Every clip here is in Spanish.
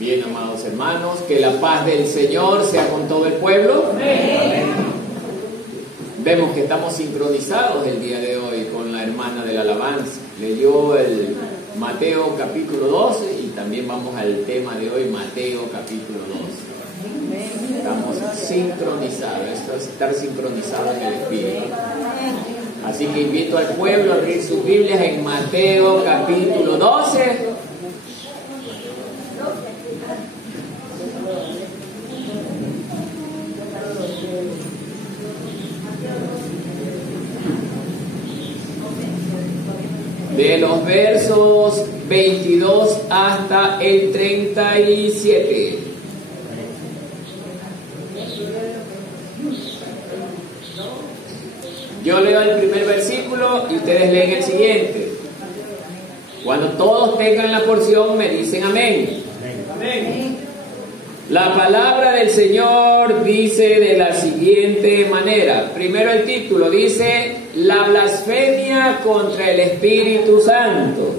Bien, amados hermanos, que la paz del Señor sea con todo el pueblo. Amén. Vemos que estamos sincronizados el día de hoy con la hermana de la alabanza. Leyó el Mateo capítulo 12 y también vamos al tema de hoy, Mateo capítulo 12. Estamos sincronizados, esto es estar sincronizados en el Espíritu. Así que invito al pueblo a abrir sus Biblias en Mateo capítulo 12. De los versos 22 hasta el 37. Yo leo el primer versículo y ustedes leen el siguiente. Cuando todos tengan la porción me dicen amén. Amén. La palabra del Señor dice de la siguiente manera. Primero el título dice: la blasfemia contra el Espíritu Santo.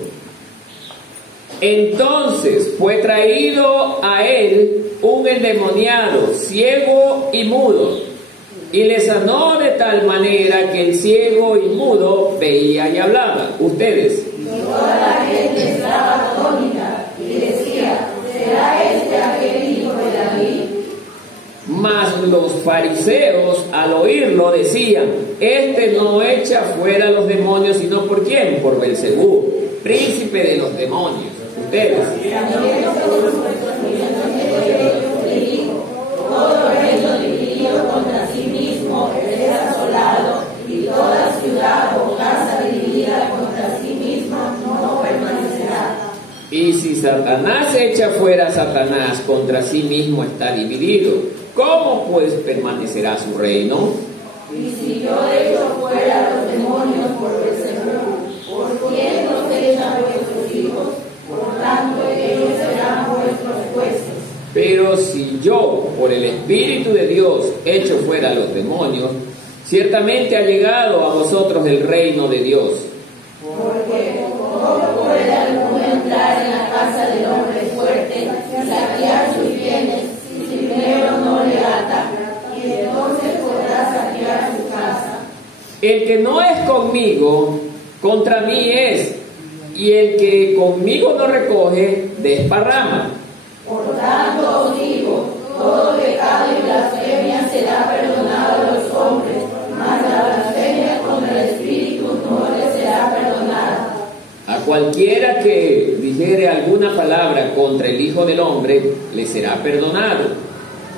Entonces fue traído a él un endemoniado, ciego y mudo, y le sanó de tal manera que el ciego y mudo veía y hablaba. Ustedes. Y toda la gente estaba atónita y decía: ¿será este aquel hijo de David? Mas los fariseos al oírlo decían: este no echa fuera a los demonios, sino ¿por quién? Por Belzebú, príncipe de los demonios. Ustedes. Todo reino dividido contra sí mismo es asolado, y toda ciudad o casa dividida contra sí misma no permanecerá. Y si Satanás echa fuera a Satanás, contra sí mismo está dividido. ¿Cómo pues permanecerá su reino? Y si yo echo fuera a los demonios por Belzebú, ¿por quién los echan vuestros hijos? Por tanto, ellos serán vuestros jueces. Pero si yo, por el Espíritu de Dios, echo fuera a los demonios, ciertamente ha llegado a vosotros el reino de Dios. Porque ¿cómo puede alguno entrar en la casa del hombre fuerte y saquear sus bienes si primero no le ata? Y entonces podrá saquear su casa. El que no es conmigo, contra mí es, y el que conmigo no recoge, desparrama. Por tanto os digo, todo pecado y blasfemia será perdonado a los hombres, mas la blasfemia contra el Espíritu no le será perdonada. A cualquiera que dijere alguna palabra contra el Hijo del Hombre, le será perdonado.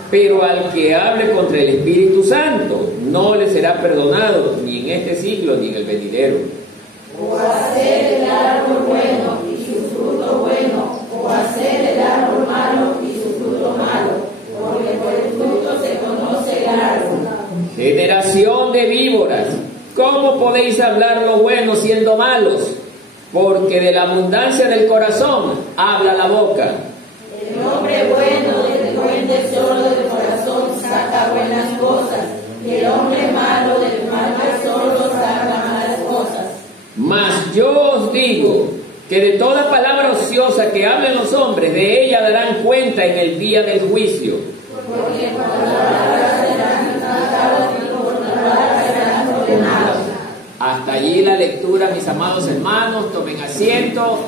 Pero al que hable contra el Espíritu Santo, no le será perdonado, ni en este siglo, ni en el venidero. O hacer el árbol bueno y su fruto bueno, o hacer el árbol malo y su fruto malo, porque por el fruto se conoce el árbol. Generación de víboras, ¿cómo podéis hablar lo bueno siendo malos? Porque de la abundancia del corazón habla la boca. El hombre bueno del buen tesoro del corazón saca buenas cosas, y el hombre malo del mal tesoro saca malas cosas. Mas yo os digo que de toda palabra ociosa que hablen los hombres, de ella darán cuenta en el día del juicio. Porque por palabras serán justificados y por palabras serán condenados. Hasta allí la lectura, mis amados hermanos. Tomen asiento,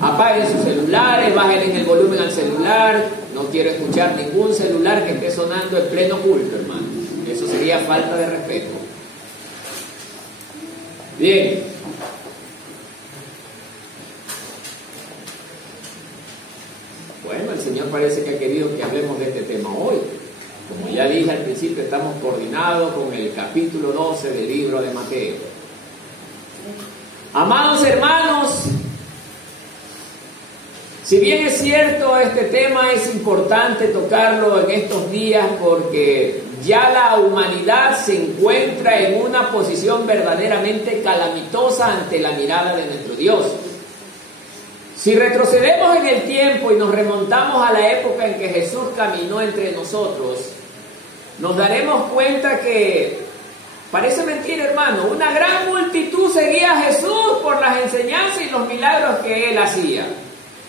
apaguen sus celulares, bajen el volumen al celular. No quiero escuchar ningún celular que esté sonando en pleno culto, hermano. Eso sería falta de respeto. Bien. Bueno, el Señor parece que ha querido que hablemos de este tema hoy. Como ya dije al principio, estamos coordinados con el capítulo 12 del libro de Mateo. Amados hermanos, si bien es cierto, este tema es importante tocarlo en estos días porque ya la humanidad se encuentra en una posición verdaderamente calamitosa ante la mirada de nuestro Dios. Si retrocedemos en el tiempo y nos remontamos a la época en que Jesús caminó entre nosotros, nos daremos cuenta que, parece mentira, hermano, una gran multitud seguía a Jesús por las enseñanzas y los milagros que él hacía.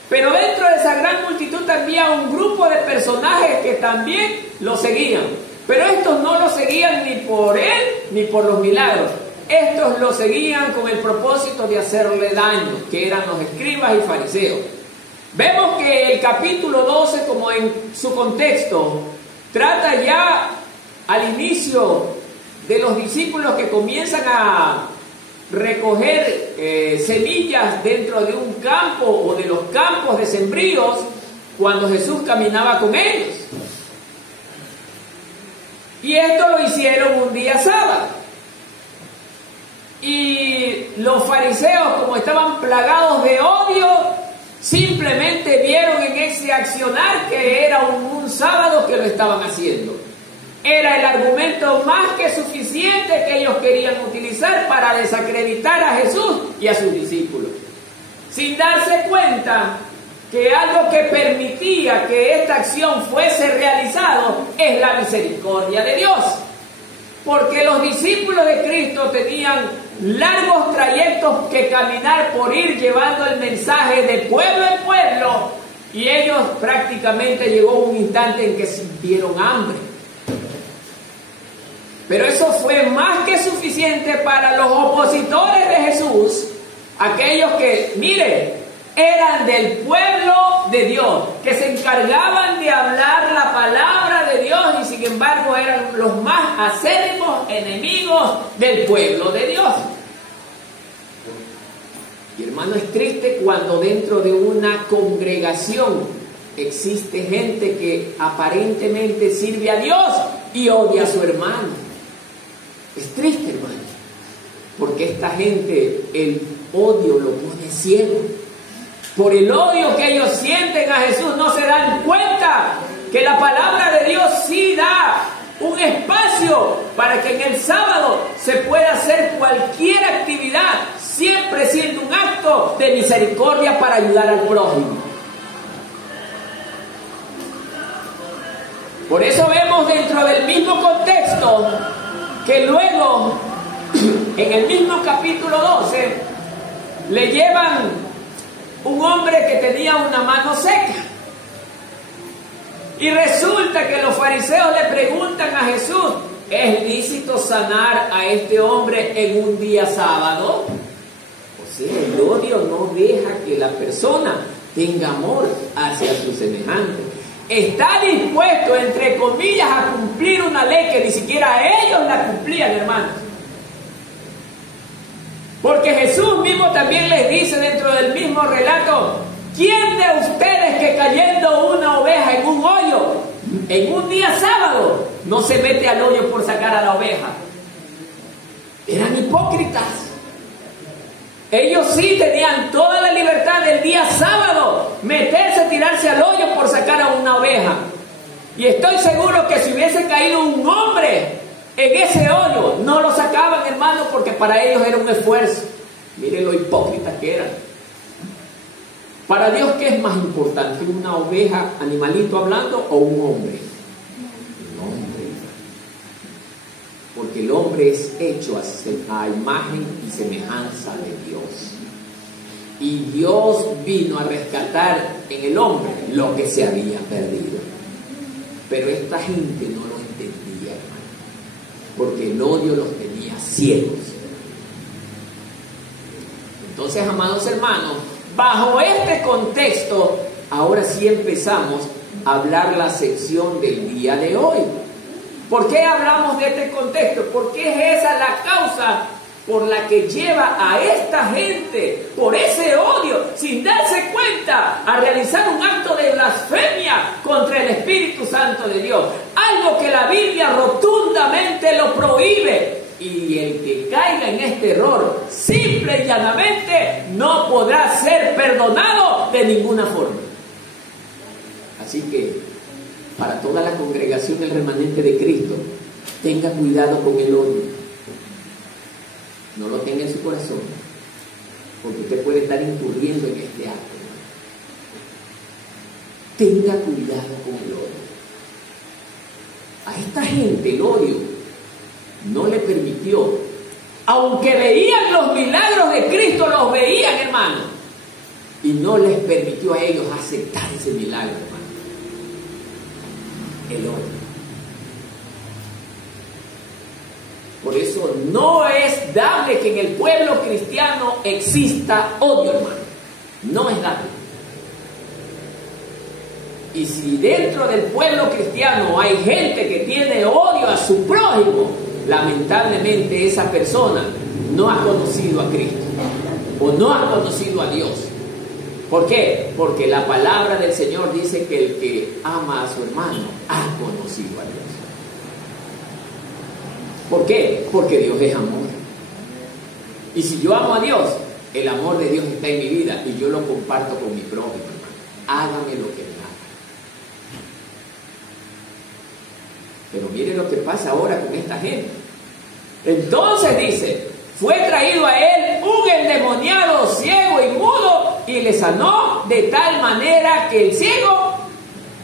Pero dentro de esa gran multitud había un grupo de personajes que también lo seguían. Pero estos no lo seguían ni por él ni por los milagros. Estos lo seguían con el propósito de hacerle daño, que eran los escribas y fariseos. Vemos que el capítulo 12, como en su contexto, trata ya al inicio de los discípulos que comienzan a recoger semillas dentro de un campo o de los campos de sembríos cuando Jesús caminaba con ellos. Y esto lo hicieron un día sábado. Y los fariseos, como estaban plagados de odio, simplemente vieron en ese accionar que era un sábado que lo estaban haciendo. Era el argumento más que suficiente que ellos querían utilizar para desacreditar a Jesús y a sus discípulos, sin darse cuenta que algo que permitía que esta acción fuese realizado es la misericordia de Dios. Porque los discípulos de Cristo tenían largos trayectos que caminar por ir llevando el mensaje de pueblo en pueblo, y ellos prácticamente llegó un instante en que sintieron hambre. Pero eso fue más que suficiente para los opositores de Jesús, aquellos que, mire, eran del pueblo de Dios, que se encargaban de hablar la palabra de Dios y sin embargo eran los más acérrimos enemigos del pueblo de Dios. Y hermano, es triste cuando dentro de una congregación existe gente que aparentemente sirve a Dios y odia a su hermano. Es triste, hermano, porque esta gente el odio lo pone ciego. Por el odio que ellos sienten a Jesús no se dan cuenta que la palabra de Dios sí da un espacio para que en el sábado se pueda hacer cualquier actividad, siempre siendo un acto de misericordia para ayudar al prójimo. Por eso vemos dentro del mismo contexto que luego, en el mismo capítulo 12, le llevan un hombre que tenía una mano seca. Y resulta que los fariseos le preguntan a Jesús, ¿es lícito sanar a este hombre en un día sábado? O sea, el odio no deja que la persona tenga amor hacia su semejante. Está dispuesto, entre comillas, a cumplir una ley que ni siquiera ellos la cumplían, hermanos. Porque Jesús mismo también les dice dentro del mismo relato, ¿quién de ustedes que cayendo una oveja en un hoyo, en un día sábado, no se mete al hoyo por sacar a la oveja? Eran hipócritas. Ellos sí tenían toda la libertad del día sábado, meterse, tirarse al hoyo por sacar a una oveja. Y estoy seguro que si hubiese caído un hombre en ese hoyo, no lo sacaban, hermano, porque para ellos era un esfuerzo. Miren lo hipócritas que eran. Para Dios, ¿qué es más importante? ¿Una oveja, animalito hablando, o un hombre? Un hombre. Porque el hombre es hecho a imagen y semejanza de Dios. Y Dios vino a rescatar en el hombre lo que se había perdido. Pero esta gente no lo entendía, hermano, porque el odio los tenía ciegos. Entonces, amados hermanos, bajo este contexto, ahora sí empezamos a hablar la sección del día de hoy. ¿Por qué hablamos de este contexto? Porque es esa la causa por la que lleva a esta gente, por ese odio, sin darse cuenta, a realizar un acto de blasfemia contra el Espíritu Santo de Dios. Algo que la Biblia rotundamente lo prohíbe. Y el que caiga en este error, simple y llanamente, no podrá ser perdonado de ninguna forma. Así que, para toda la congregación, el remanente de Cristo, tenga cuidado con el odio. No lo tenga en su corazón, porque usted puede estar incurriendo en este acto. Tenga cuidado con el odio. A esta gente el odio no le permitió, aunque veían los milagros de Cristo, los veían, hermano, y no les permitió a ellos aceptar ese milagro, hermano. El odio. Por eso no es dable que en el pueblo cristiano exista odio, hermano. No es dable. Y si dentro del pueblo cristiano hay gente que tiene odio a su prójimo, lamentablemente esa persona no ha conocido a Cristo o no ha conocido a Dios. ¿Por qué? Porque la palabra del Señor dice que el que ama a su hermano ha conocido a Dios. ¿Por qué? Porque Dios es amor. Y si yo amo a Dios, el amor de Dios está en mi vida y yo lo comparto con mi prójimo, hermano. Hágame lo que me haga. Pero mire lo que pasa ahora con esta gente. Entonces dice, fue traído a él un endemoniado ciego y mudo y le sanó de tal manera que el ciego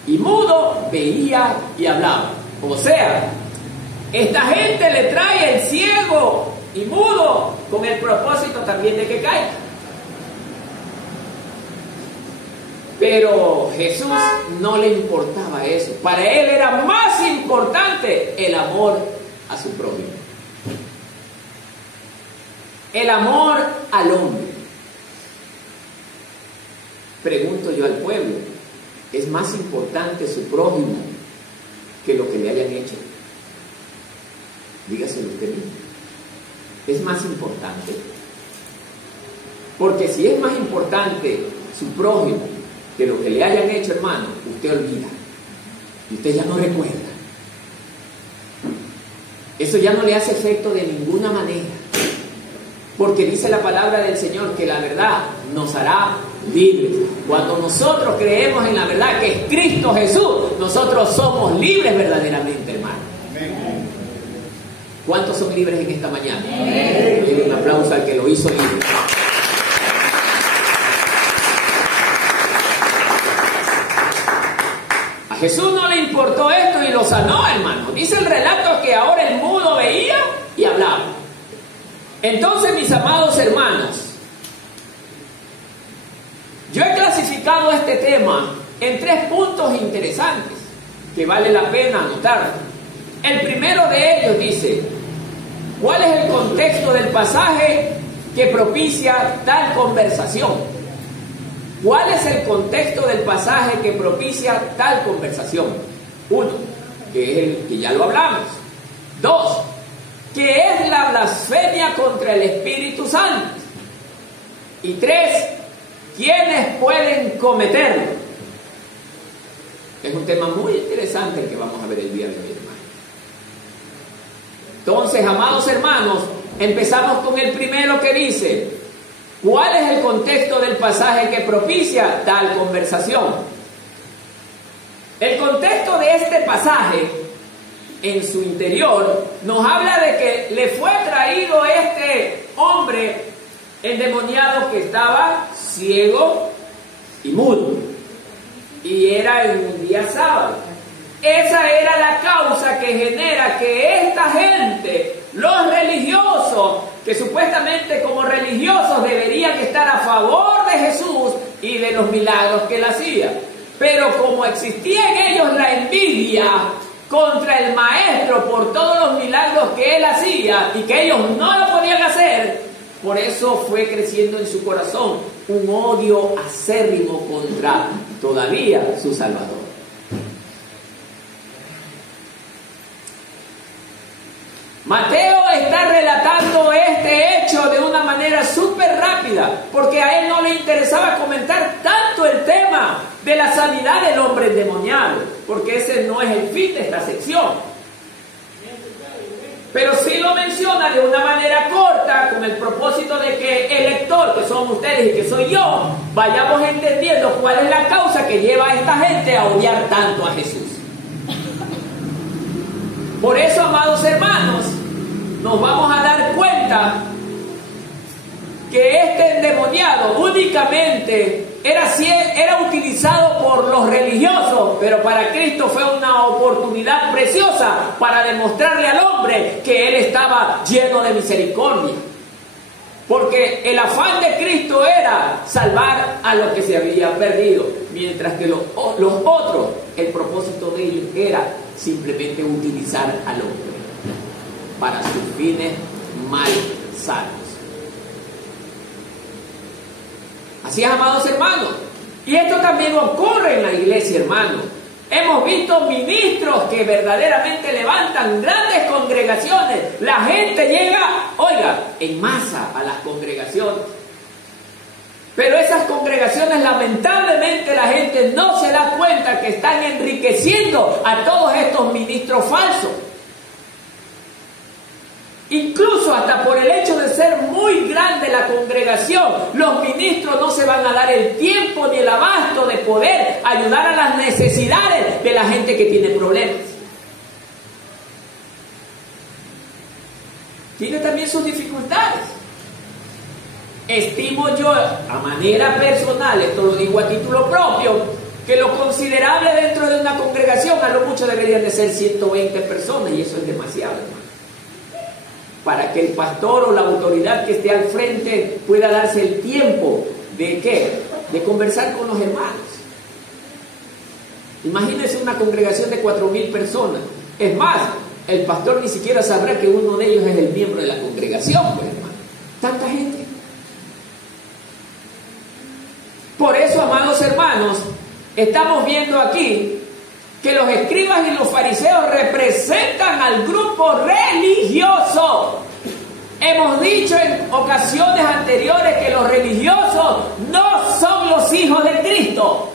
y mudo veía y hablaba. O sea, esta gente le trae el ciego y mudo con el propósito también de que caiga. Pero Jesús no le importaba eso. Para él era más importante el amor a su prójimo. El amor al hombre. Pregunto yo al pueblo, ¿es más importante su prójimo que lo que le hayan hecho? Dígaselo usted mismo. ¿Es más importante? Porque si es más importante su prójimo que lo que le hayan hecho, hermano, usted olvida. Y usted ya no recuerda. Eso ya no le hace efecto de ninguna manera. Porque dice la palabra del Señor que la verdad nos hará libres. Cuando nosotros creemos en la verdad que es Cristo Jesús, nosotros somos libres verdaderamente, hermano. ¿Cuántos son libres en esta mañana? Denle un aplauso al que lo hizo libre. A Jesús no le importó esto y lo sanó, hermano. Dice el relato que ahora el mudo veía y hablaba. Entonces, mis amados hermanos, yo he clasificado este tema en 3 puntos interesantes que vale la pena anotar. El primero de ellos dice, ¿cuál es el contexto del pasaje que propicia tal conversación? ¿Cuál es el contexto del pasaje que propicia tal conversación? 1, que es el que ya lo hablamos. 2, que es la blasfemia contra el Espíritu Santo. Y 3, ¿quiénes pueden cometerlo? Es un tema muy interesante el que vamos a ver el día de hoy, hermano. Entonces, amados hermanos, empezamos con el primero que dice, ¿cuál es el contexto del pasaje que propicia tal conversación? El contexto de este pasaje en su interior nos habla de que le fue traído este hombre endemoniado que estaba ciego y mudo, y era en un día sábado. Esa era la causa que genera que esta gente, los religiosos, que supuestamente como religiosos deberían estar a favor de Jesús y de los milagros que él hacía, pero como existía en ellos la envidia contra el maestro por todos los milagros que él hacía y que ellos no lo podían hacer, por eso fue creciendo en su corazón un odio acérrimo contra todavía su Salvador. Mateo está relatando este hecho de una manera súper rápida, porque a él no le interesaba comentar tanto el tema de la sanidad del hombre endemoniado, porque ese no es el fin de esta sección. Pero sí lo menciona de una manera corta, con el propósito de que el lector, que son ustedes y que soy yo, vayamos entendiendo cuál es la causa que lleva a esta gente a odiar tanto a Jesús. Por eso, amados hermanos, nos vamos a dar cuenta que este endemoniado únicamente era utilizado por los religiosos, pero para Cristo fue una oportunidad preciosa para demostrarle al hombre que él estaba lleno de misericordia. Porque el afán de Cristo era salvar a los que se habían perdido, mientras que los otros, el propósito de ellos era simplemente utilizar al hombre para sus fines malsanos. Así es, amados hermanos. Y esto también ocurre en la iglesia, hermanos. Hemos visto ministros que verdaderamente levantan grandes congregaciones. La gente llega, oiga, en masa a las congregaciones. Pero esas congregaciones, lamentablemente, la gente no se da cuenta que están enriqueciendo a todos estos ministros falsos. Incluso hasta por el hecho de ser muy grande la congregación, los ministros no se van a dar el tiempo ni el abasto de poder ayudar a las necesidades de la gente que tiene problemas. Tiene también sus dificultades. Estimo yo, a manera personal, esto lo digo a título propio, que lo considerable dentro de una congregación, a lo mucho deberían de ser 120 personas, y eso es demasiado, hermano, para que el pastor o la autoridad que esté al frente pueda darse el tiempo de ¿qué? De conversar con los hermanos. Imagínense una congregación de 4,000 personas. Es más, el pastor ni siquiera sabrá que uno de ellos es el miembro de la congregación, pues, hermano. Tanta gente. Por eso, amados hermanos, estamos viendo aquí que los escribas y los fariseos representan al grupo religioso. Hemos dicho en ocasiones anteriores que los religiosos no son los hijos de Cristo,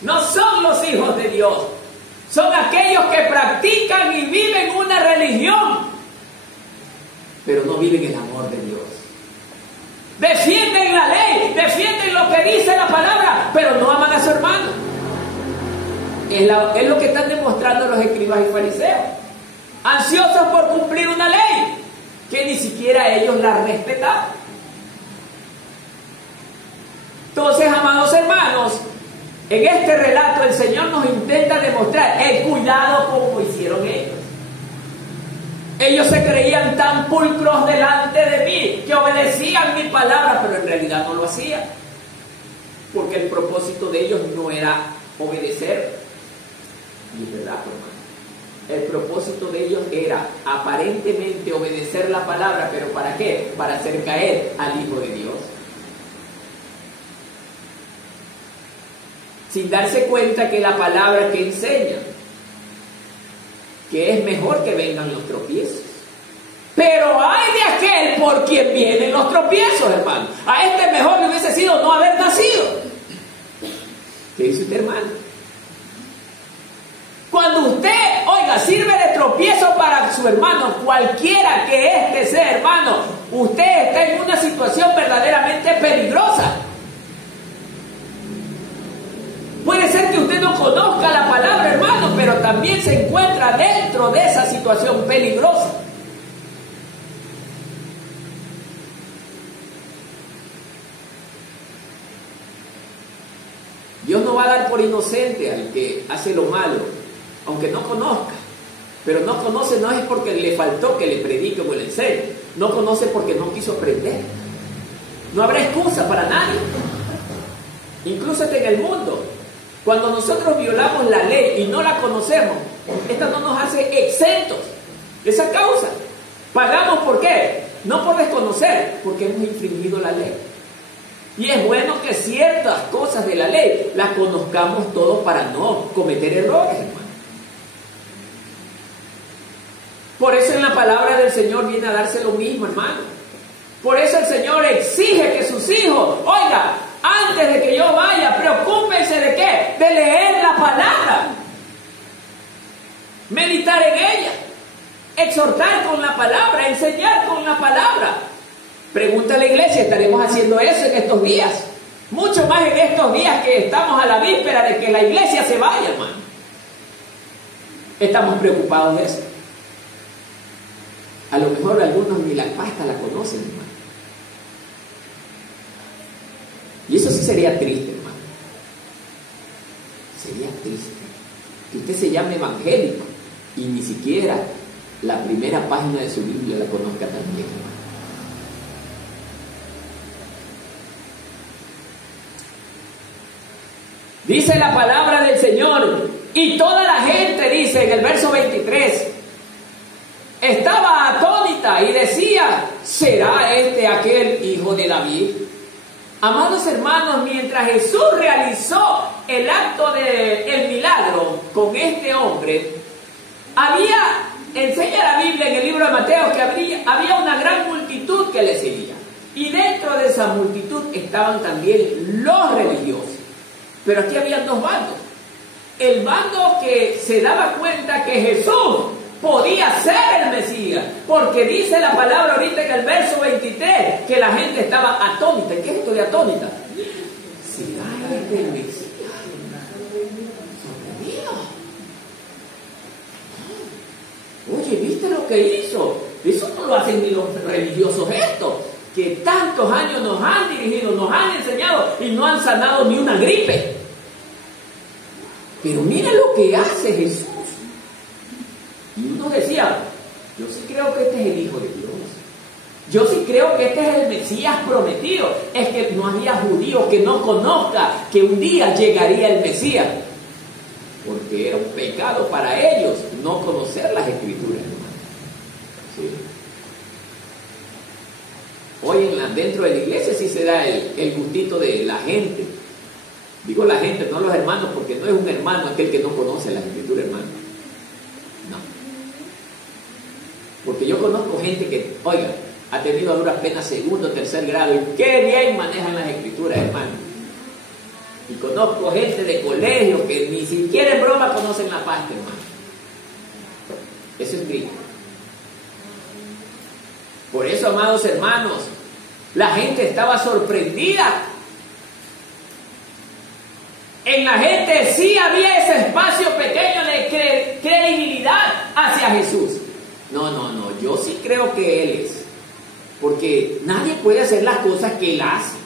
no son los hijos de Dios, son aquellos que practican y viven una religión, pero no viven el amor de Dios. Defienden la ley, defienden lo que dice la palabra, pero no aman a su hermano. Es lo que están demostrando los escribas y fariseos, ansiosos por cumplir una ley que ni siquiera ellos la respetaban. Entonces, amados hermanos, en este relato el Señor nos intenta demostrar el cuidado como hicieron ellos. Ellos se creían tan pulcros delante de mí, que obedecían mi palabra, pero en realidad no lo hacían, porque el propósito de ellos no era obedecer. Y es verdad, hermano. El propósito de ellos era aparentemente obedecer la palabra, pero ¿para qué? Para hacer caer al Hijo de Dios. Sin darse cuenta que la palabra que enseña, que es mejor que vengan los tropiezos. Pero hay de aquel por quien vienen los tropiezos, hermano. A este mejor le hubiese sido no haber nacido. ¿Qué dice usted, hermano? Cuando usted, oiga, sirve de tropiezo para su hermano, cualquiera que éste sea, hermano, usted está en una situación verdaderamente peligrosa. Puede ser que usted no conozca la palabra, hermano, pero también se encuentra dentro de esa situación peligrosa. Dios no va a dar por inocente al que hace lo malo, aunque no conozca. Pero no conoce no es porque le faltó que le predique o le enseñe. No conoce porque no quiso aprender. No habrá excusa para nadie. Incluso en el mundo, cuando nosotros violamos la ley y no la conocemos, esta no nos hace exentos de esa causa. Pagamos, ¿por qué? No por desconocer, porque hemos infringido la ley. Y es bueno que ciertas cosas de la ley las conozcamos todos para no cometer errores, hermano. Por eso en la palabra del Señor viene a darse lo mismo, hermano. Por eso el Señor exige que sus hijos, oiga, antes de que yo vaya, preocúpense de qué, de leer la palabra, meditar en ella, exhortar con la palabra, enseñar con la palabra. Pregunta a la iglesia, ¿estaremos haciendo eso en estos días? Mucho más en estos días que estamos a la víspera de que la iglesia se vaya, hermano. Estamos preocupados de eso. A lo mejor algunos ni la pasta la conocen, hermano. Y eso sí sería triste, hermano. Sería triste que usted se llame evangélico y ni siquiera la primera página de su Biblia la conozca también, hermano. Dice la palabra del Señor, y toda la gente, dice en el verso 23, estaba atónita y decía, ¿será este aquel hijo de David? Amados hermanos, mientras Jesús realizó el acto del milagro con este hombre, enseña la Biblia en el libro de Mateo que había una gran multitud que le seguía. Y dentro de esa multitud estaban también los religiosos. Pero aquí habían dos bandos. El bando que se daba cuenta que Jesús podía ser el Mesías, porque dice la palabra ahorita en el verso 23 que la gente estaba atónita. ¿Qué es esto de atónita? ¿Será este el Mesías? Oye, ¿viste lo que hizo? Eso no lo hacen ni los religiosos esto, que tantos años nos han dirigido, nos han enseñado y no han sanado ni una gripe. Pero mira lo que hace Jesús. Y uno decía, yo sí creo que este es el Hijo de Dios. Yo sí creo que este es el Mesías prometido. Es que no había judío que no conozca que un día llegaría el Mesías. Porque era un pecado para ellos no conocer las Escrituras. ¿Sí? Hoy dentro de la iglesia sí se da el gustito de la gente. Digo la gente, no los hermanos, porque no es un hermano aquel que no conoce las Escrituras, hermano. No. Porque yo conozco gente que, oiga, ha tenido a duras penas segundo, tercer grado, y qué bien manejan las Escrituras, hermano. Y conozco gente de colegio que ni siquiera en broma conocen la parte, hermano. Eso es Cristo. Por eso, amados hermanos, la gente estaba sorprendida. En la gente sí había ese espacio pequeño de credibilidad hacia Jesús. No, yo sí creo que Él es. Porque nadie puede hacer las cosas que Él hace.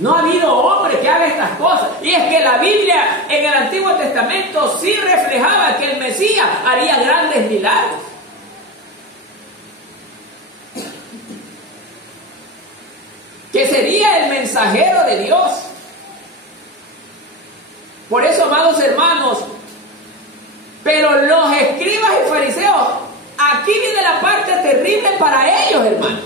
No ha habido hombre que haga estas cosas. Y es que la Biblia en el Antiguo Testamento sí reflejaba que el Mesías haría grandes milagros. Que sería el mensajero de Dios. Por eso, amados hermanos, pero los escribas y fariseos, aquí viene la parte terrible para ellos, hermanos.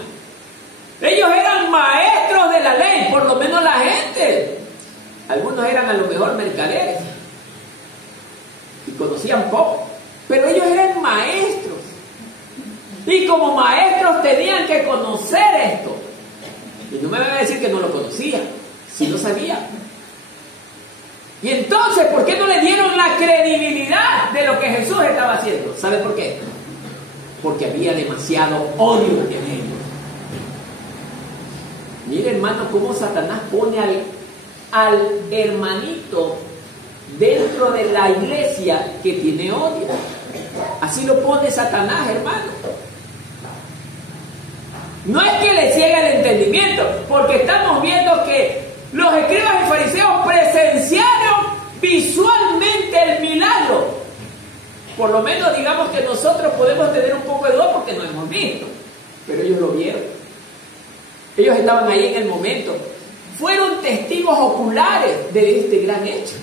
Ellos eran maestros de la ley, por lo menos la gente. Algunos eran a lo mejor mercaderes y conocían poco, pero ellos eran maestros. Y como maestros tenían que conocer esto. Y no me van a decir que no lo conocían, si lo sabían. Y entonces, ¿por qué no le dieron la credibilidad de lo que Jesús estaba haciendo? ¿Sabe por qué? Porque había demasiado odio en ellos. Mire, hermano, cómo Satanás pone al hermanito dentro de la iglesia que tiene odio. Así lo pone Satanás, hermano. No es que le ciega el entendimiento, porque estamos viendo que los escribas y fariseos presenciaron visualmente el milagro. Por lo menos digamos que nosotros podemos tener un poco de duda porque no lo hemos visto, pero ellos lo vieron. Ellos estaban ahí en el momento. Fueron testigos oculares de este gran hecho.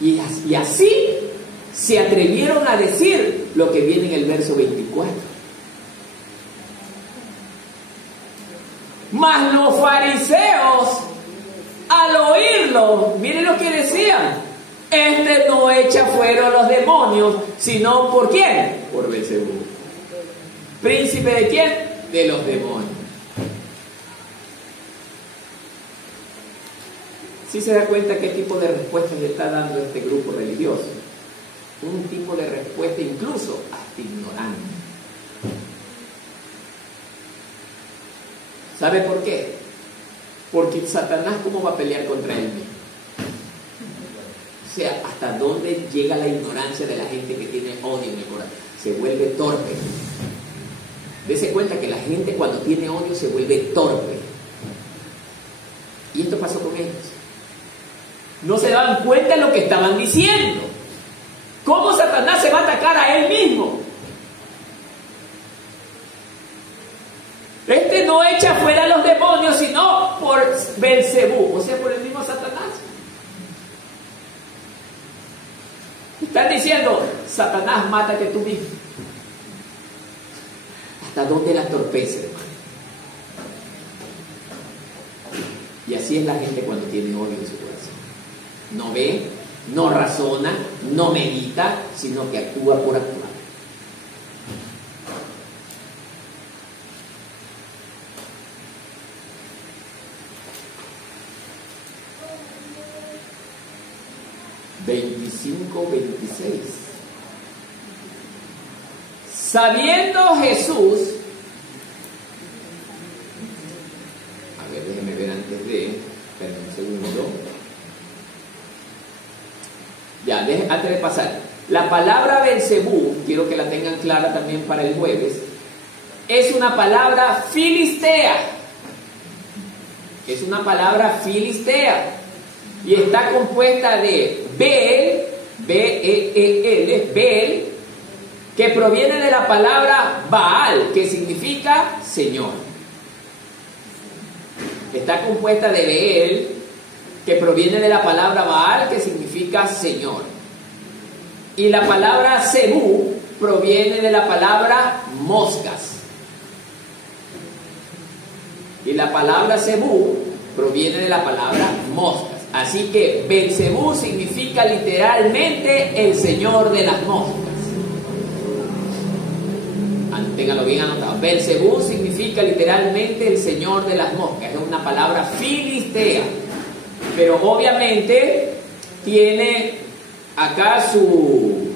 Y así se atrevieron a decir lo que viene en el verso 24. Mas los fariseos, al oírlo, miren lo que decían: este no echa fuera los demonios, sino ¿por quién? Por Beelzebú. ¿Príncipe de quién? De los demonios. ¿Sí se da cuenta qué tipo de respuesta le está dando este grupo religioso? Un tipo de respuesta incluso hasta ignorante. ¿Sabe por qué? Porque Satanás, ¿cómo va a pelear contra él mismo? O sea, ¿hasta dónde llega la ignorancia de la gente que tiene odio en el corazón? Se vuelve torpe. Dese cuenta que la gente cuando tiene odio se vuelve torpe. Y esto pasó con ellos. No se daban cuenta de lo que estaban diciendo. ¿Cómo Satanás se va a atacar a él mismo? Este no echa fuera a los demonios, sino por Belcebú, o sea, por el mismo Satanás. Están diciendo, Satanás, mátate tú mismo. ¿Hasta dónde la torpeza, hermano? Y así es la gente cuando tiene odio en su corazón. No ve, no razona, no medita, sino que actúa por actuar. Sabiendo Jesús, a ver, déjeme ver antes de, esperen un segundo. Ya, antes de pasar, la palabra Belcebú, quiero que la tengan clara también para el jueves, es una palabra filistea. Es una palabra filistea. Y está compuesta de Bel, B-E-E-L, Bel, que proviene de la palabra Baal, que significa Señor. Está compuesta de Bel, que proviene de la palabra Baal, que significa Señor. Y la palabra Zebú proviene de la palabra moscas. Y la palabra Zebú proviene de la palabra moscas. Así que Belcebú significa literalmente el Señor de las moscas. Ténganlo bien anotado. Belcebú significa literalmente el Señor de las moscas. Es una palabra filistea. Pero obviamente tiene acá su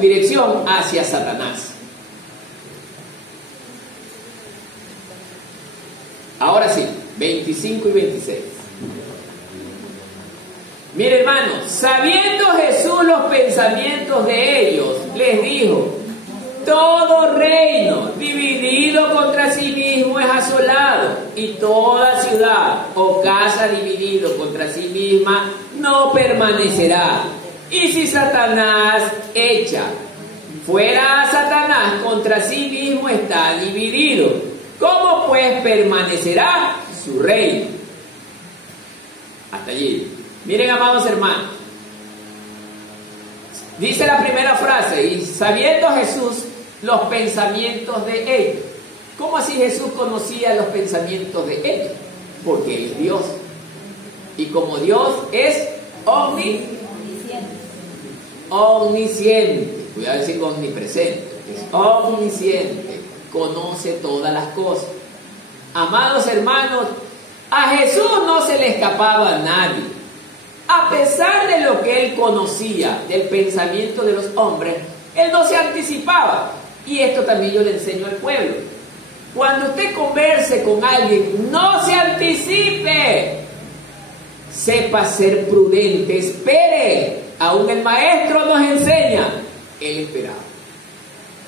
dirección hacia Satanás. Ahora sí, 25 y 26. Mire, hermanos, sabiendo Jesús los pensamientos de ellos, les dijo: todo reino dividido contra sí mismo es asolado, y toda ciudad o casa dividido contra sí misma no permanecerá. Y si Satanás echa fuera a Satanás, contra sí mismo está dividido. ¿Cómo pues permanecerá su reino? Hasta allí. Miren, amados hermanos, dice la primera frase: y sabiendo Jesús los pensamientos de ellos. ¿Cómo así Jesús conocía los pensamientos de ellos? Porque Él es Dios. Y como Dios es omnisciente. Cuidado decir omnipresente. Es omnisciente. Conoce todas las cosas. Amados hermanos, a Jesús no se le escapaba a nadie. A pesar de lo que Él conocía del pensamiento de los hombres, Él no se anticipaba. Y esto también yo le enseño al pueblo. Cuando usted converse con alguien, no se anticipe. Sepa ser prudente, espere. Aún el maestro nos enseña. Él esperaba.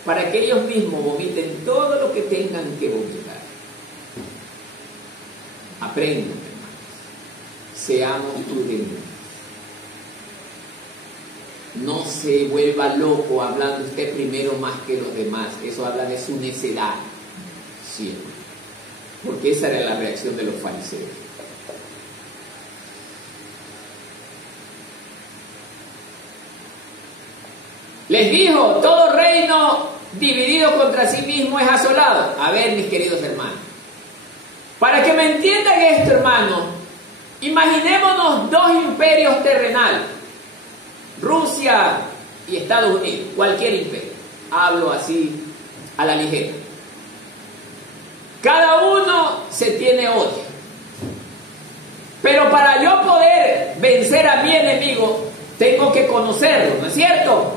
Para que ellos mismos vomiten todo lo que tengan que vomitar. Aprendan, hermanos. Seamos prudentes. No se vuelva loco hablando usted primero más que los demás. Eso habla de su necedad. Sí. Porque esa era la reacción de los fariseos. Les dijo: todo reino dividido contra sí mismo es asolado. A ver, mis queridos hermanos, para que me entiendan esto, hermanos, imaginémonos dos imperios terrenales: Rusia y Estados Unidos, cualquier imperio. Hablo así a la ligera. Cada uno se tiene odio. Pero para yo poder vencer a mi enemigo, tengo que conocerlo, ¿no es cierto?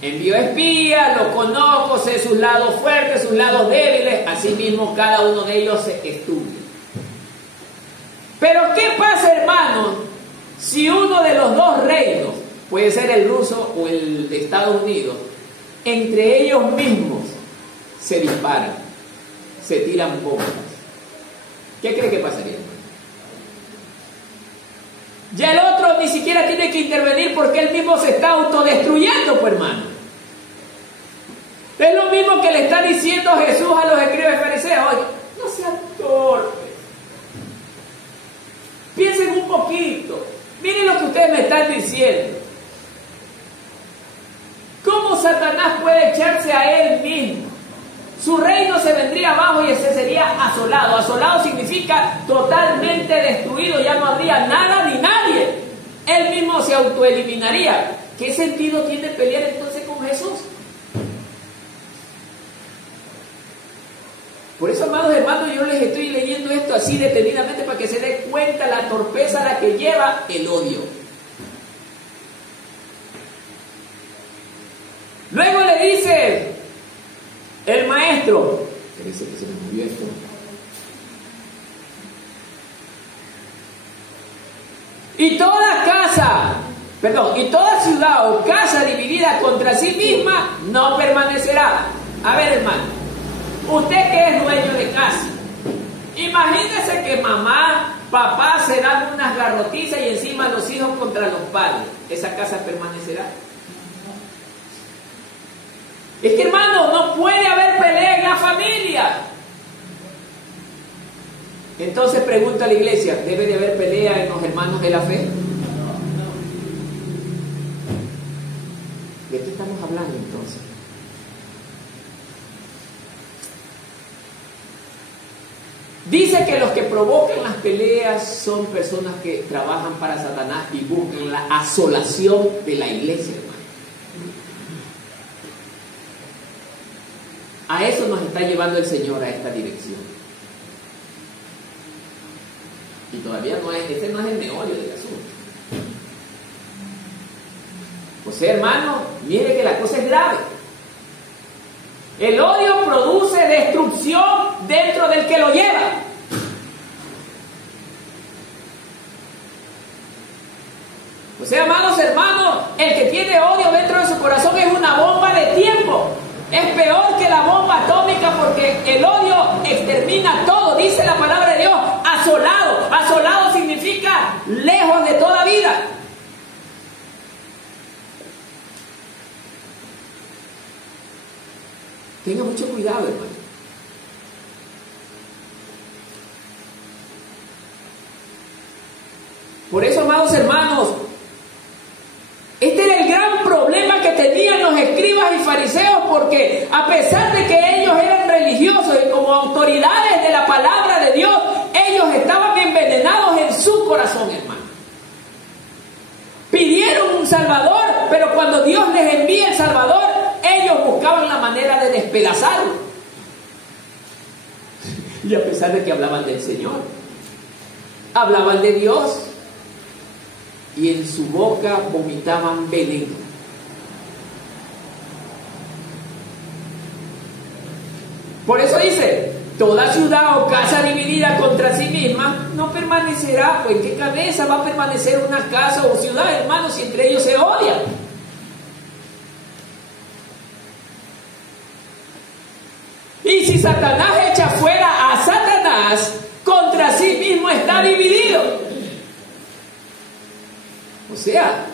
Envío espías, lo conozco, sé sus lados fuertes, sus lados débiles. Asimismo, cada uno de ellos se estudia. Pero ¿qué pasa, hermanos, si uno de los dos reinos, puede ser el ruso o el de Estados Unidos, entre ellos mismos se disparan, se tiran bombas? ¿Qué cree que pasaría, hermano? Ya el otro ni siquiera tiene que intervenir porque él mismo se está autodestruyendo, pues, hermano. Es lo mismo que le está diciendo Jesús a los escribas y fariseos: oye, no asolado. Asolado significa totalmente destruido, ya no habría nada ni nadie. Él mismo se autoeliminaría. ¿Qué sentido tiene pelear entonces con Jesús? Por eso, amados hermanos, yo les estoy leyendo esto así detenidamente para que se den cuenta la torpeza a la que lleva el odio. Luego le dice el maestro, parece que se me movió esto. Y toda ciudad o casa dividida contra sí misma no permanecerá. A ver, hermano, usted que es dueño de casa, imagínese que mamá, papá se dan unas garrotizas y encima los hijos contra los padres. ¿Esa casa permanecerá? Es que, hermano, no puede haber pelea en la familia. Entonces pregunta la iglesia, ¿debe de haber pelea en los hermanos de la fe? ¿De qué estamos hablando entonces? Dice que los que provocan las peleas son personas que trabajan para Satanás y buscan la asolación de la iglesia, hermano. A eso nos está llevando el Señor, a esta dirección. Y todavía no es, este no es el meollo del asunto. O sea, hermano, mire que la cosa es grave. El odio produce destrucción dentro del que lo lleva. O sea, amados hermanos, el que tiene odio dentro de su corazón es una bomba de tiempo. Es peor que la bomba atómica porque el odio extermina todo. Dice la palabra de Dios, asolado. Asolado significa lejos de toda vida. Tenga mucho cuidado, hermano. Por eso, amados hermanos, este era el gran problema que tenían los escribas y fariseos, porque a pesar de que ellos eran religiosos y como autoridades de la palabra de Dios, ellos estaban envenenados en su corazón, hermano. Pidieron un Salvador, pero cuando Dios les envía el Salvador, ellos buscaban la manera de despedazarlo. Y a pesar de que hablaban del Señor, hablaban de Dios, y en su boca vomitaban veneno. Por eso dice, toda ciudad o casa dividida contra sí misma no permanecerá. Pues ¿en qué cabeza va a permanecer una casa o ciudad, hermanos, si entre ellos se odian? Y si Satanás echa fuera a Satanás, contra sí mismo está dividido. O sea,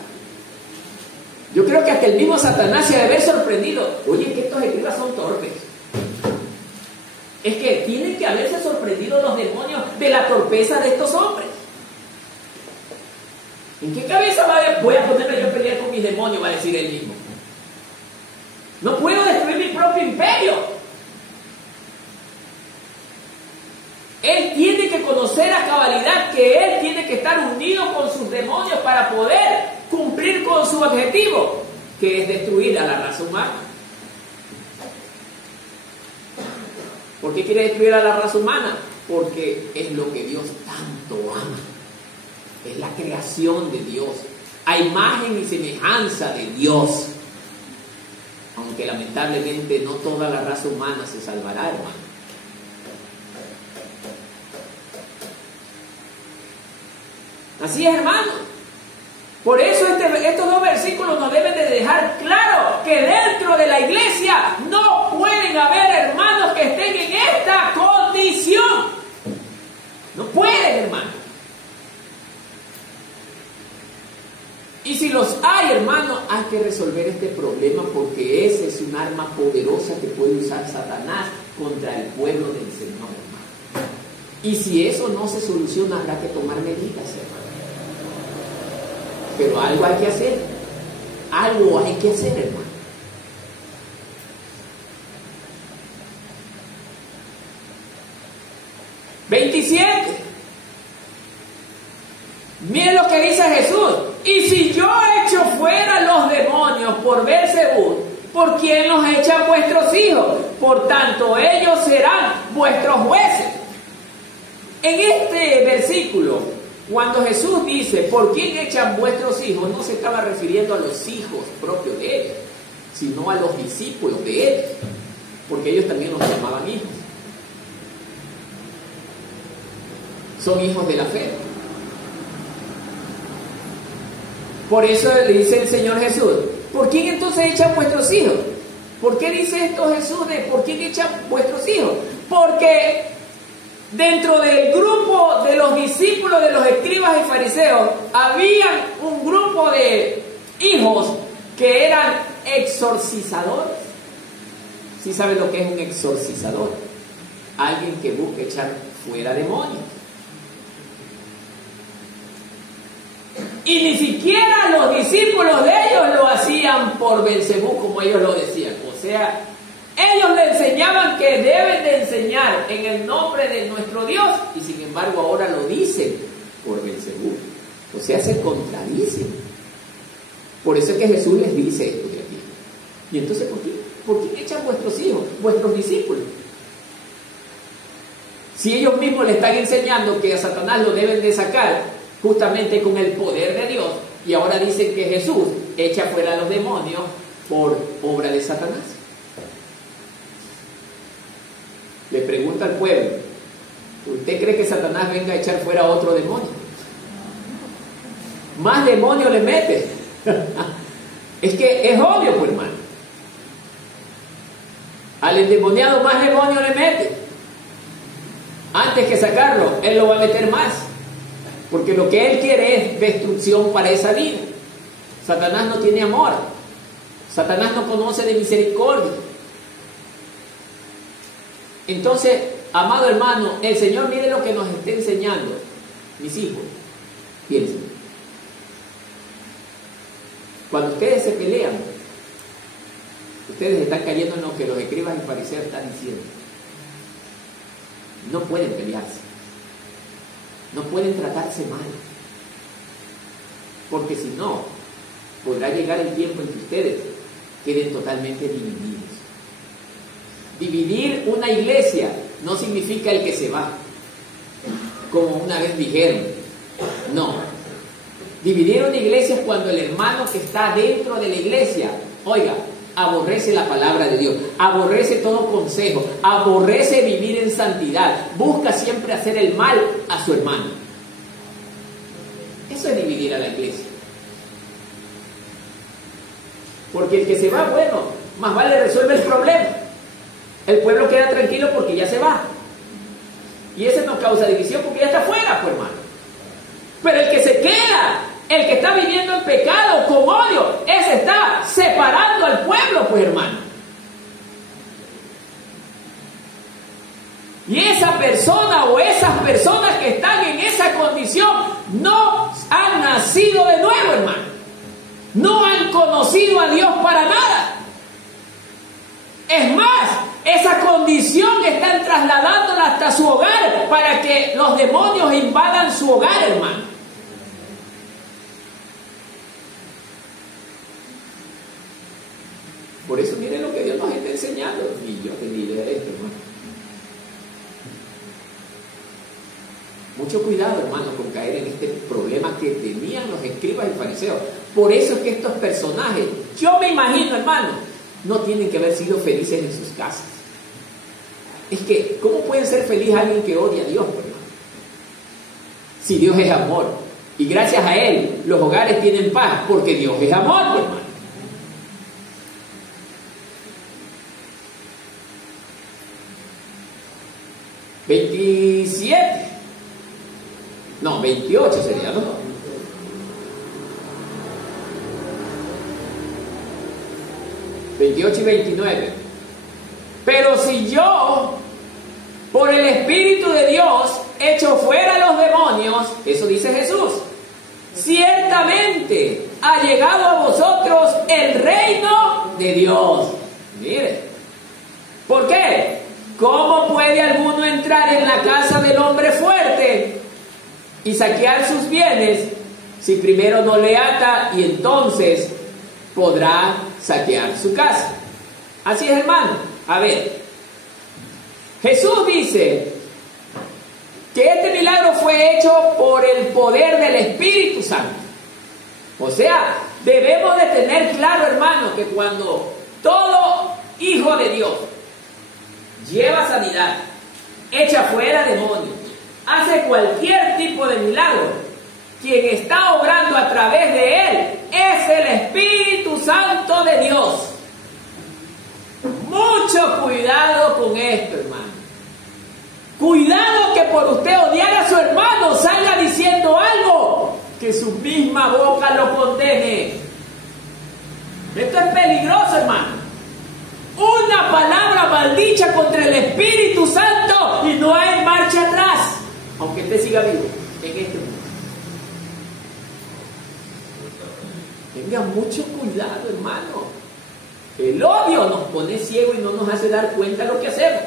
yo creo que hasta el mismo Satanás se ha de haber sorprendido. Oye, que estos escribas son torpes. Es que tienen que haberse sorprendido los demonios de la torpeza de estos hombres. ¿En qué cabeza voy a ponerme yo a pelear con mis demonios? Va a decir él mismo. No puedo destruir mi propio imperio. Él tiene que conocer a cabalidad que él tiene que estar unido con sus demonios para poder cumplir con su objetivo, que es destruir a la raza humana. ¿Por qué quiere destruir a la raza humana? Porque es lo que Dios tanto ama. Es la creación de Dios, a imagen y semejanza de Dios. Aunque lamentablemente no toda la raza humana se salvará, hermano. Así es, hermano. Por eso estos dos versículos nos deben de dejar claro que dentro de la iglesia no pueden haber hermanos que estén en esta condición. No pueden, hermano. Y si los hay, hermano, hay que resolver este problema, porque ese es un arma poderosa que puede usar Satanás contra el pueblo del Señor, hermano. Y si eso no se soluciona, habrá que tomar medidas, hermano. Pero algo hay que hacer. Algo hay que hacer, hermano. 27. Miren lo que dice Jesús. Y si yo echo fuera los demonios por Beelzebú, ¿por quién los echan vuestros hijos? Por tanto, ellos serán vuestros jueces. En este versículo, cuando Jesús dice, ¿por quién echan vuestros hijos?, no se estaba refiriendo a los hijos propios de él, sino a los discípulos de él, porque ellos también los llamaban hijos. Son hijos de la fe. Por eso le dice el Señor Jesús, ¿por quién entonces echan vuestros hijos? ¿Por qué dice esto Jesús de por quién echan vuestros hijos? Porque dentro del grupo de los discípulos de los escribas y fariseos, había un grupo de hijos que eran exorcizadores. ¿Sí saben lo que es un exorcizador? Alguien que busca echar fuera demonios. Y ni siquiera los discípulos de ellos lo hacían por Beelzebú, como ellos lo decían. O sea, ellos le enseñaban que deben de enseñar en el nombre de nuestro Dios, y sin embargo ahora lo dicen por Beelzebú. O sea, se contradicen. Por eso es que Jesús les dice esto de aquí. Y entonces, ¿por qué echan vuestros hijos, vuestros discípulos? Si ellos mismos le están enseñando que a Satanás lo deben de sacar justamente con el poder de Dios, y ahora dicen que Jesús echa fuera a los demonios por obra de Satanás. Le pregunta al pueblo, ¿usted cree que Satanás venga a echar fuera a otro demonio? Más demonio le mete. Es que es obvio, pues, hermano. Al endemoniado más demonio le mete. Antes que sacarlo, él lo va a meter más. Porque lo que él quiere es destrucción para esa vida. Satanás no tiene amor. Satanás no conoce de misericordia. Entonces, amado hermano, el Señor, mire lo que nos está enseñando. Mis hijos, piensen. Cuando ustedes se pelean, ustedes están cayendo en lo que los escribas y fariseos están diciendo. No pueden pelearse. No pueden tratarse mal, porque si no, podrá llegar el tiempo en que ustedes queden totalmente divididos. Dividir una iglesia no significa el que se va, como una vez dijeron. No. Dividir una iglesia es cuando el hermano que está dentro de la iglesia, oiga, aborrece la palabra de Dios, aborrece todo consejo, aborrece vivir en santidad, busca siempre hacer el mal a su hermano. Eso es dividir a la iglesia. Porque el que se va, bueno, más vale resuelve el problema. El pueblo queda tranquilo porque ya se va. Y ese no causa división porque ya está fuera, pues, hermano. Pero el que se queda, el que está viviendo en pecado, con odio, ese está separando al pueblo, pues, hermano. Y esa persona o esas personas que están en esa condición no han nacido de nuevo, hermano. No han conocido a Dios para nada. Es más, esa condición están trasladándola hasta su hogar para que los demonios invadan su hogar, hermano. Por eso miren lo que Dios nos está enseñando. Y yo tenía idea de esto, hermano. Mucho cuidado, hermano, con caer en este problema que tenían los escribas y fariseos. Por eso es que estos personajes, yo me imagino, hermano, no tienen que haber sido felices en sus casas. Es que, ¿cómo puede ser feliz alguien que odia a Dios, hermano? Si Dios es amor. Y gracias a Él, los hogares tienen paz, porque Dios es amor, hermano. No, 28 sería, ¿no? 28 y 29. Pero si yo, por el Espíritu de Dios, echo fuera los demonios, eso dice Jesús, ciertamente ha llegado a vosotros el reino de Dios. Mire, ¿por qué? ¿Cómo puede alguno entrar en la casa del hombre y saquear sus bienes si primero no le ata, y entonces podrá saquear su casa. Así es, hermano. A ver, Jesús dice que este milagro fue hecho por el poder del Espíritu Santo. O sea, debemos de tener claro, hermano, que cuando todo hijo de Dios lleva sanidad, echa fuera demonios, hace cualquier tipo de milagro, quien está obrando a través de él es el Espíritu Santo de Dios. Mucho cuidado con esto, hermano. Cuidado que por usted odiar a su hermano salga diciendo algo que su misma boca lo condene. Esto es peligroso, hermano. Una palabra maldicha contra el Espíritu Santo y no hay marcha atrás, aunque usted siga vivo en este mundo. Tenga mucho cuidado, hermano. El odio nos pone ciego y no nos hace dar cuenta de lo que hacemos.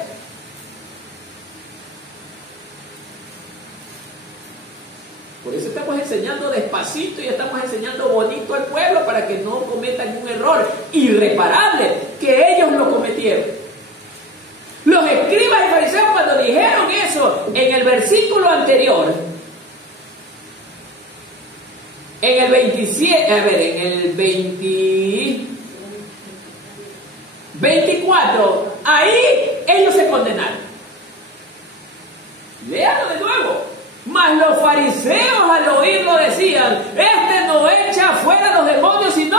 Por eso estamos enseñando despacito y estamos enseñando bonito al pueblo para que no cometan un error irreparable que ellos lo cometieron. Los escribas y fariseos, cuando dijeron eso en el versículo anterior, en el 27, en el 24, ahí ellos se condenaron. Léalo de nuevo. Mas los fariseos al oírlo decían: este no echa fuera los demonios sino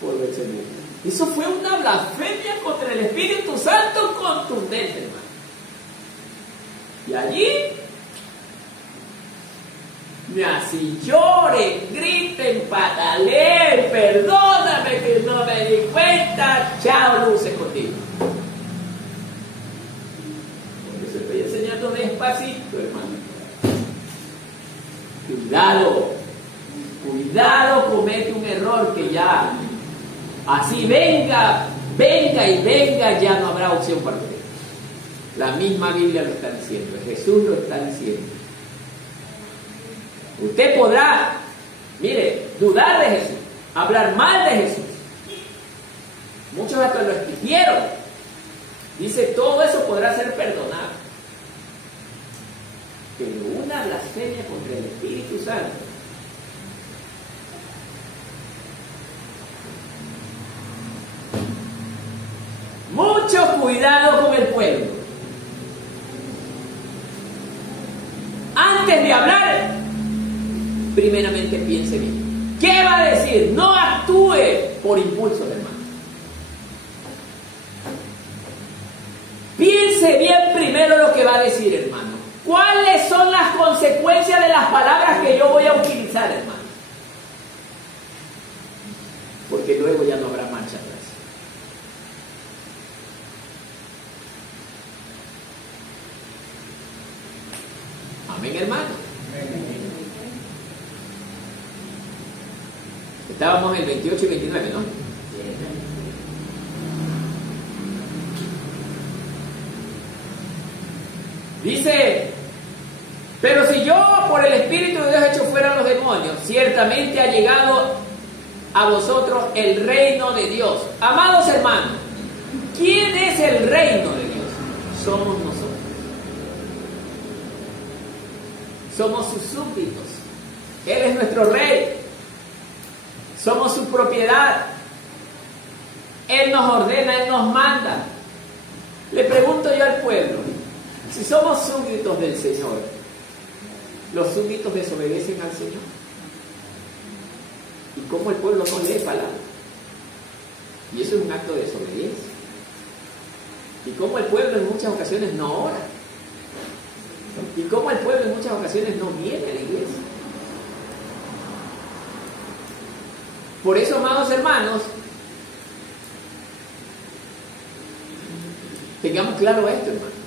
por Belzebú. Eso fue una blasfemia contra el Espíritu Santo contundente, hermano. Y allí, así lloren, griten, pataleen, perdóname que no me di cuenta, chao, luces contigo. Por eso estoy enseñando despacito, hermano. Cuidado, comete un error que ya, así venga, ya no habrá opción para usted. La misma Biblia lo está diciendo, Jesús lo está diciendo. Usted podrá, mire, dudar de Jesús, hablar mal de Jesús. Muchos hasta lo exigieron. Dice, todo eso podrá ser perdonado. Pero una blasfemia contra el Espíritu Santo, mucho cuidado con el pueblo. Antes de hablar, primeramente piense bien. ¿Qué va a decir? No actúe por impulso, hermano. Piense bien primero lo que va a decir, hermano. ¿Cuáles son las consecuencias de las palabras que yo voy a utilizar, hermano? Porque luego ya no habrá marcha atrás. Amén, hermano. Estábamos en el 28 y 29, ¿no? Dice, pero si yo por el Espíritu de Dios echo fuera los demonios, ciertamente ha llegado a vosotros el reino de Dios. Amados hermanos, ¿quién es el reino de Dios? Somos nosotros. Somos sus súbditos. Él es nuestro rey. Somos su propiedad. Él nos ordena, Él nos manda. Le pregunto yo al pueblo, si somos súbditos del Señor, ¿los súbditos desobedecen al Señor? ¿Y cómo el pueblo no lee palabra? Y eso es un acto de desobediencia. ¿Y cómo el pueblo en muchas ocasiones no ora? ¿Y cómo el pueblo en muchas ocasiones no viene a la iglesia? Por eso, amados hermanos, tengamos claro esto, hermano.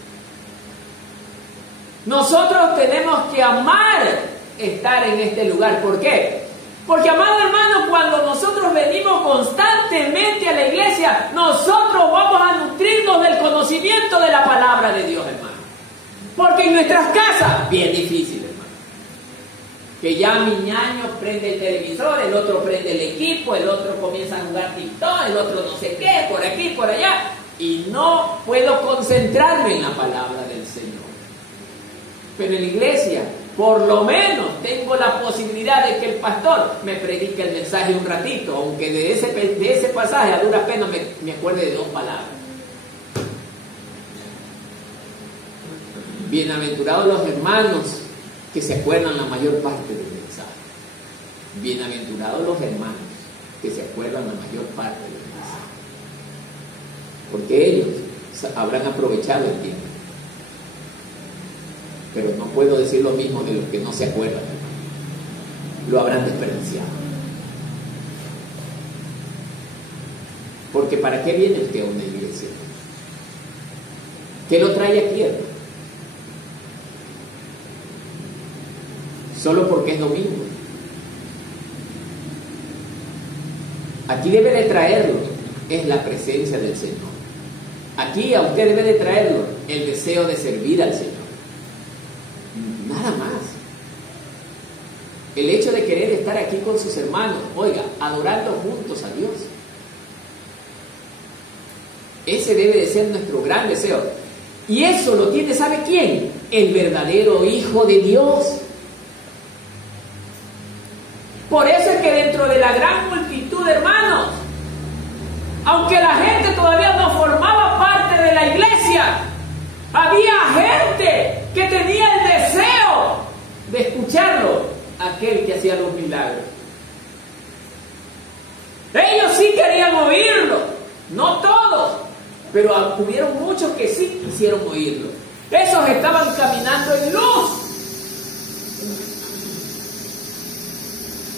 Nosotros tenemos que amar estar en este lugar. ¿Por qué? Porque, amado hermano, cuando nosotros venimos constantemente a la iglesia, nosotros vamos a nutrirnos del conocimiento de la palabra de Dios, hermano. Porque en nuestras casas, bien difícil, hermano. Que ya mi ñaño prende el televisor, el otro prende el equipo, el otro comienza a jugar TikTok, el otro no sé qué, por aquí, por allá, y no puedo concentrarme en la palabra del Señor. Pero en la iglesia, por lo menos, tengo la posibilidad de que el pastor me predique el mensaje un ratito, aunque de ese pasaje a dura pena me acuerde de 2 palabras. Bienaventurados los hermanos que se acuerdan la mayor parte del mensaje. Bienaventurados los hermanos que se acuerdan la mayor parte del mensaje. Porque ellos habrán aprovechado el tiempo. Pero no puedo decir lo mismo de los que no se acuerdan. Lo habrán desperdiciado. Porque ¿para qué viene usted a una iglesia? ¿Qué lo trae aquí, hermano? Solo porque es domingo. Aquí debe de traerlo es la presencia del Señor. Aquí a usted debe de traerlo el deseo de servir al Señor. Nada más. El hecho de querer estar aquí con sus hermanos, oiga, adorando juntos a Dios. Ese debe de ser nuestro gran deseo. Y eso lo tiene, ¿sabe quién? El verdadero Hijo de Dios. Por eso es que dentro de la gran multitud de hermanos, aunque la gente todavía no formaba parte de la iglesia, había gente que tenía el deseo de escucharlo, aquel que hacía los milagros. Ellos sí querían oírlo, no todos, pero hubieron muchos que sí quisieron oírlo. Esos estaban caminando en luz.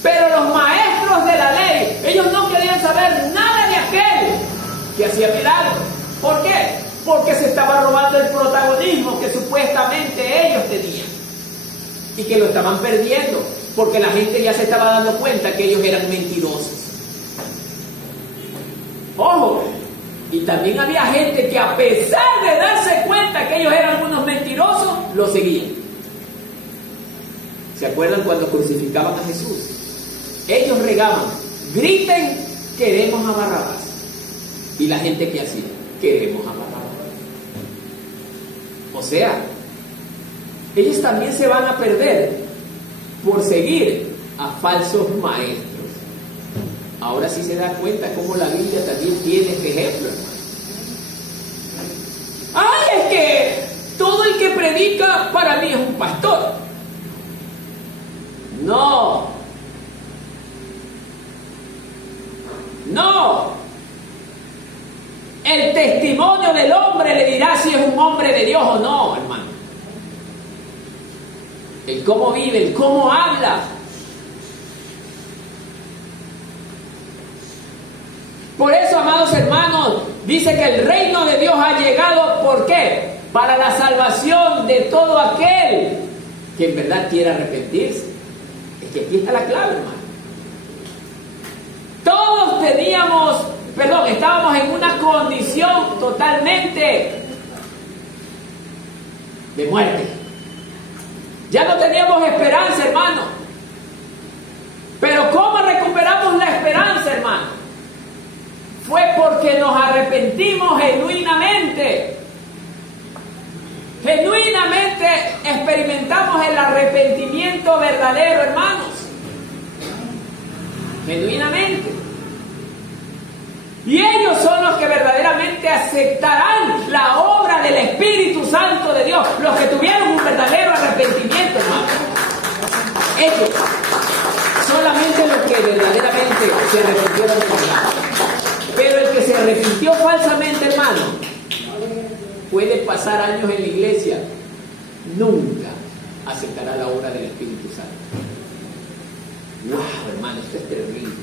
Pero los maestros de la ley, ellos no querían saber nada de aquel que hacía milagros. ¿Por qué? Porque se estaba robando el protagonismo que supuestamente ellos tenían. Y que lo estaban perdiendo, porque la gente ya se estaba dando cuenta que ellos eran mentirosos. Ojo, y también había gente que a pesar de darse cuenta que ellos eran unos mentirosos, lo seguían. ¿Se acuerdan cuando crucificaban a Jesús? Ellos regaban, griten, queremos a Barrabás. Y la gente que hacía, queremos a Barrabás. O sea, ellos también se van a perder por seguir a falsos maestros. Ahora sí se da cuenta cómo la Biblia también tiene este ejemplo, hermano. ¡Ay, es que todo el que predica para mí es un pastor! No. No. El testimonio del hombre le dirá si es un hombre de Dios o no, hermano. El cómo vive, el cómo habla. Por eso, amados hermanos, dice que el reino de Dios ha llegado, ¿por qué? Para la salvación de todo aquel que en verdad quiera arrepentirse. Es que aquí está la clave, hermano. Todos estábamos en una condición totalmente de muerte. Ya no teníamos esperanza, hermano. Pero ¿cómo recuperamos la esperanza, hermano? Fue porque nos arrepentimos genuinamente. Genuinamente experimentamos el arrepentimiento verdadero, hermanos. Genuinamente. Y ellos son los que verdaderamente aceptarán la obra del Espíritu Santo de Dios. Los que tuvieron un verdadero arrepentimiento, hermano. Ellos. Solamente los que verdaderamente se arrepintieron de verdad. Pero el que se arrepintió falsamente, hermano, puede pasar años en la iglesia, nunca aceptará la obra del Espíritu Santo. ¡Wow, hermano! Esto es terrible.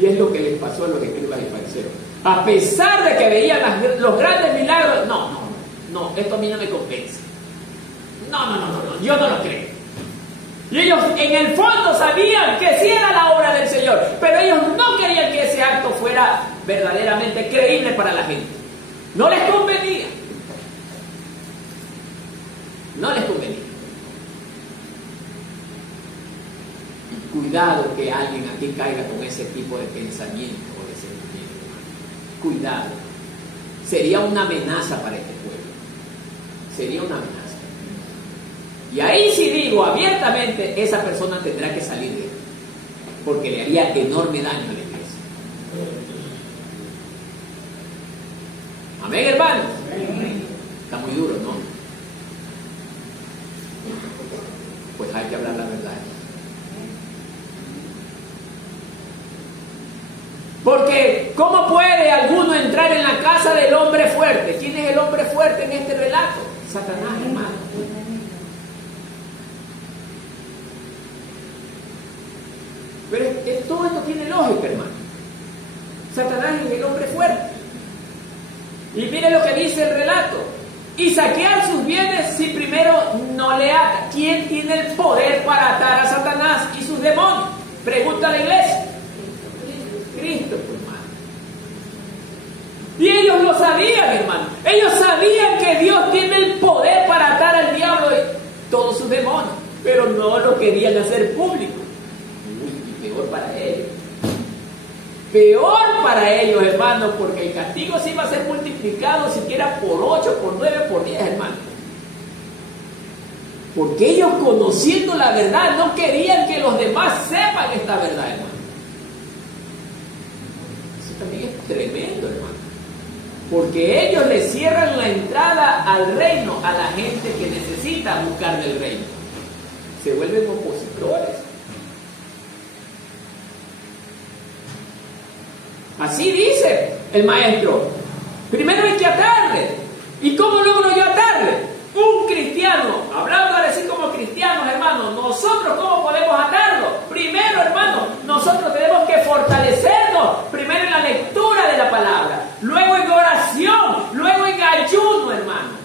Y es lo que les pasó a los escribas y fariseos. A pesar de que veían los grandes milagros, no, esto a mí no me convence. No, yo no lo creo. Y ellos en el fondo sabían que sí era la obra del Señor, pero ellos no querían que ese acto fuera verdaderamente creíble para la gente. No les convenía. No les convenía. Cuidado que alguien aquí caiga con ese tipo de pensamiento o de sentimiento, hermano. Cuidado. Sería una amenaza para este pueblo. Sería una amenaza. Y ahí sí digo abiertamente, esa persona tendrá que salir de él, porque le haría enorme daño a la iglesia. Amén, hermanos. Está muy duro, ¿no? Pues hay que hablar la verdad. Porque ¿cómo puede alguno entrar en la casa del hombre fuerte? ¿Quién es el hombre fuerte en este relato? Satanás, hermano. Pero todo esto tiene lógica, hermano. Satanás es el hombre fuerte. Y mire lo que dice el relato. Y saquear sus bienes si primero no le ata. ¿Quién tiene el poder para atar a Satanás y sus demonios? Pregunta la iglesia. Cristo, hermano. Y ellos lo sabían, hermano. Ellos sabían que Dios tiene el poder para atar al diablo y todos sus demonios, pero no lo querían hacer público. Y peor para ellos. Peor para ellos, hermano, porque el castigo se iba a ser multiplicado siquiera por 8, por 9, por 10, hermano. Porque ellos, conociendo la verdad, no querían que los demás sepan esta verdad, hermano. Eso también es tremendo, hermano. Porque ellos le cierran la entrada al reino a la gente que necesita buscar del reino. Se vuelven opositores. Así dice el maestro. Primero hay que atarle. ¿Y cómo logro yo atarle? Un cristiano, hablando ahora sí como cristianos, hermanos, nosotros ¿cómo podemos atarlo? Primero, hermanos, nosotros tenemos que fortalecernos, primero en la lectura de la palabra, luego en oración, luego en ayuno, hermano.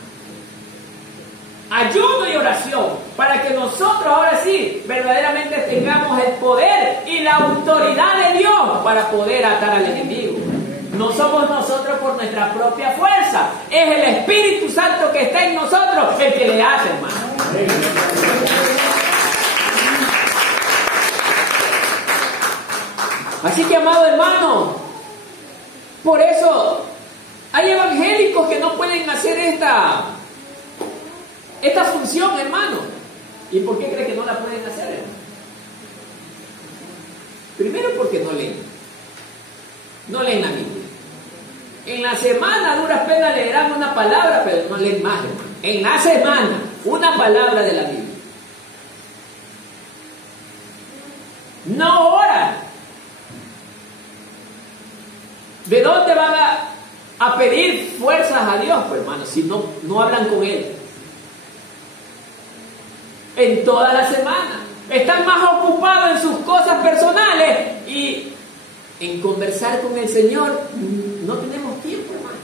Ayuno y oración, para que nosotros ahora sí verdaderamente tengamos el poder y la autoridad de Dios para poder atar al enemigo. No somos nosotros por nuestra propia fuerza, es el Espíritu Santo que está en nosotros el que le hace, hermano. Así que, amado hermano, por eso hay evangélicos que no pueden hacer esta función, hermano. ¿Y por qué cree que no la pueden hacer, hermano? Primero porque no leen. No leen la Biblia. En la semana, a duras penas leerán una palabra, pero no leen más, hermano. En la semana, una palabra de la Biblia. No oran. ¿De dónde van a pedir fuerzas a Dios, pues, hermano, si no hablan con Él? En toda la semana. Están más ocupados en sus cosas personales y en conversar con el Señor no tenemos tiempo, hermano.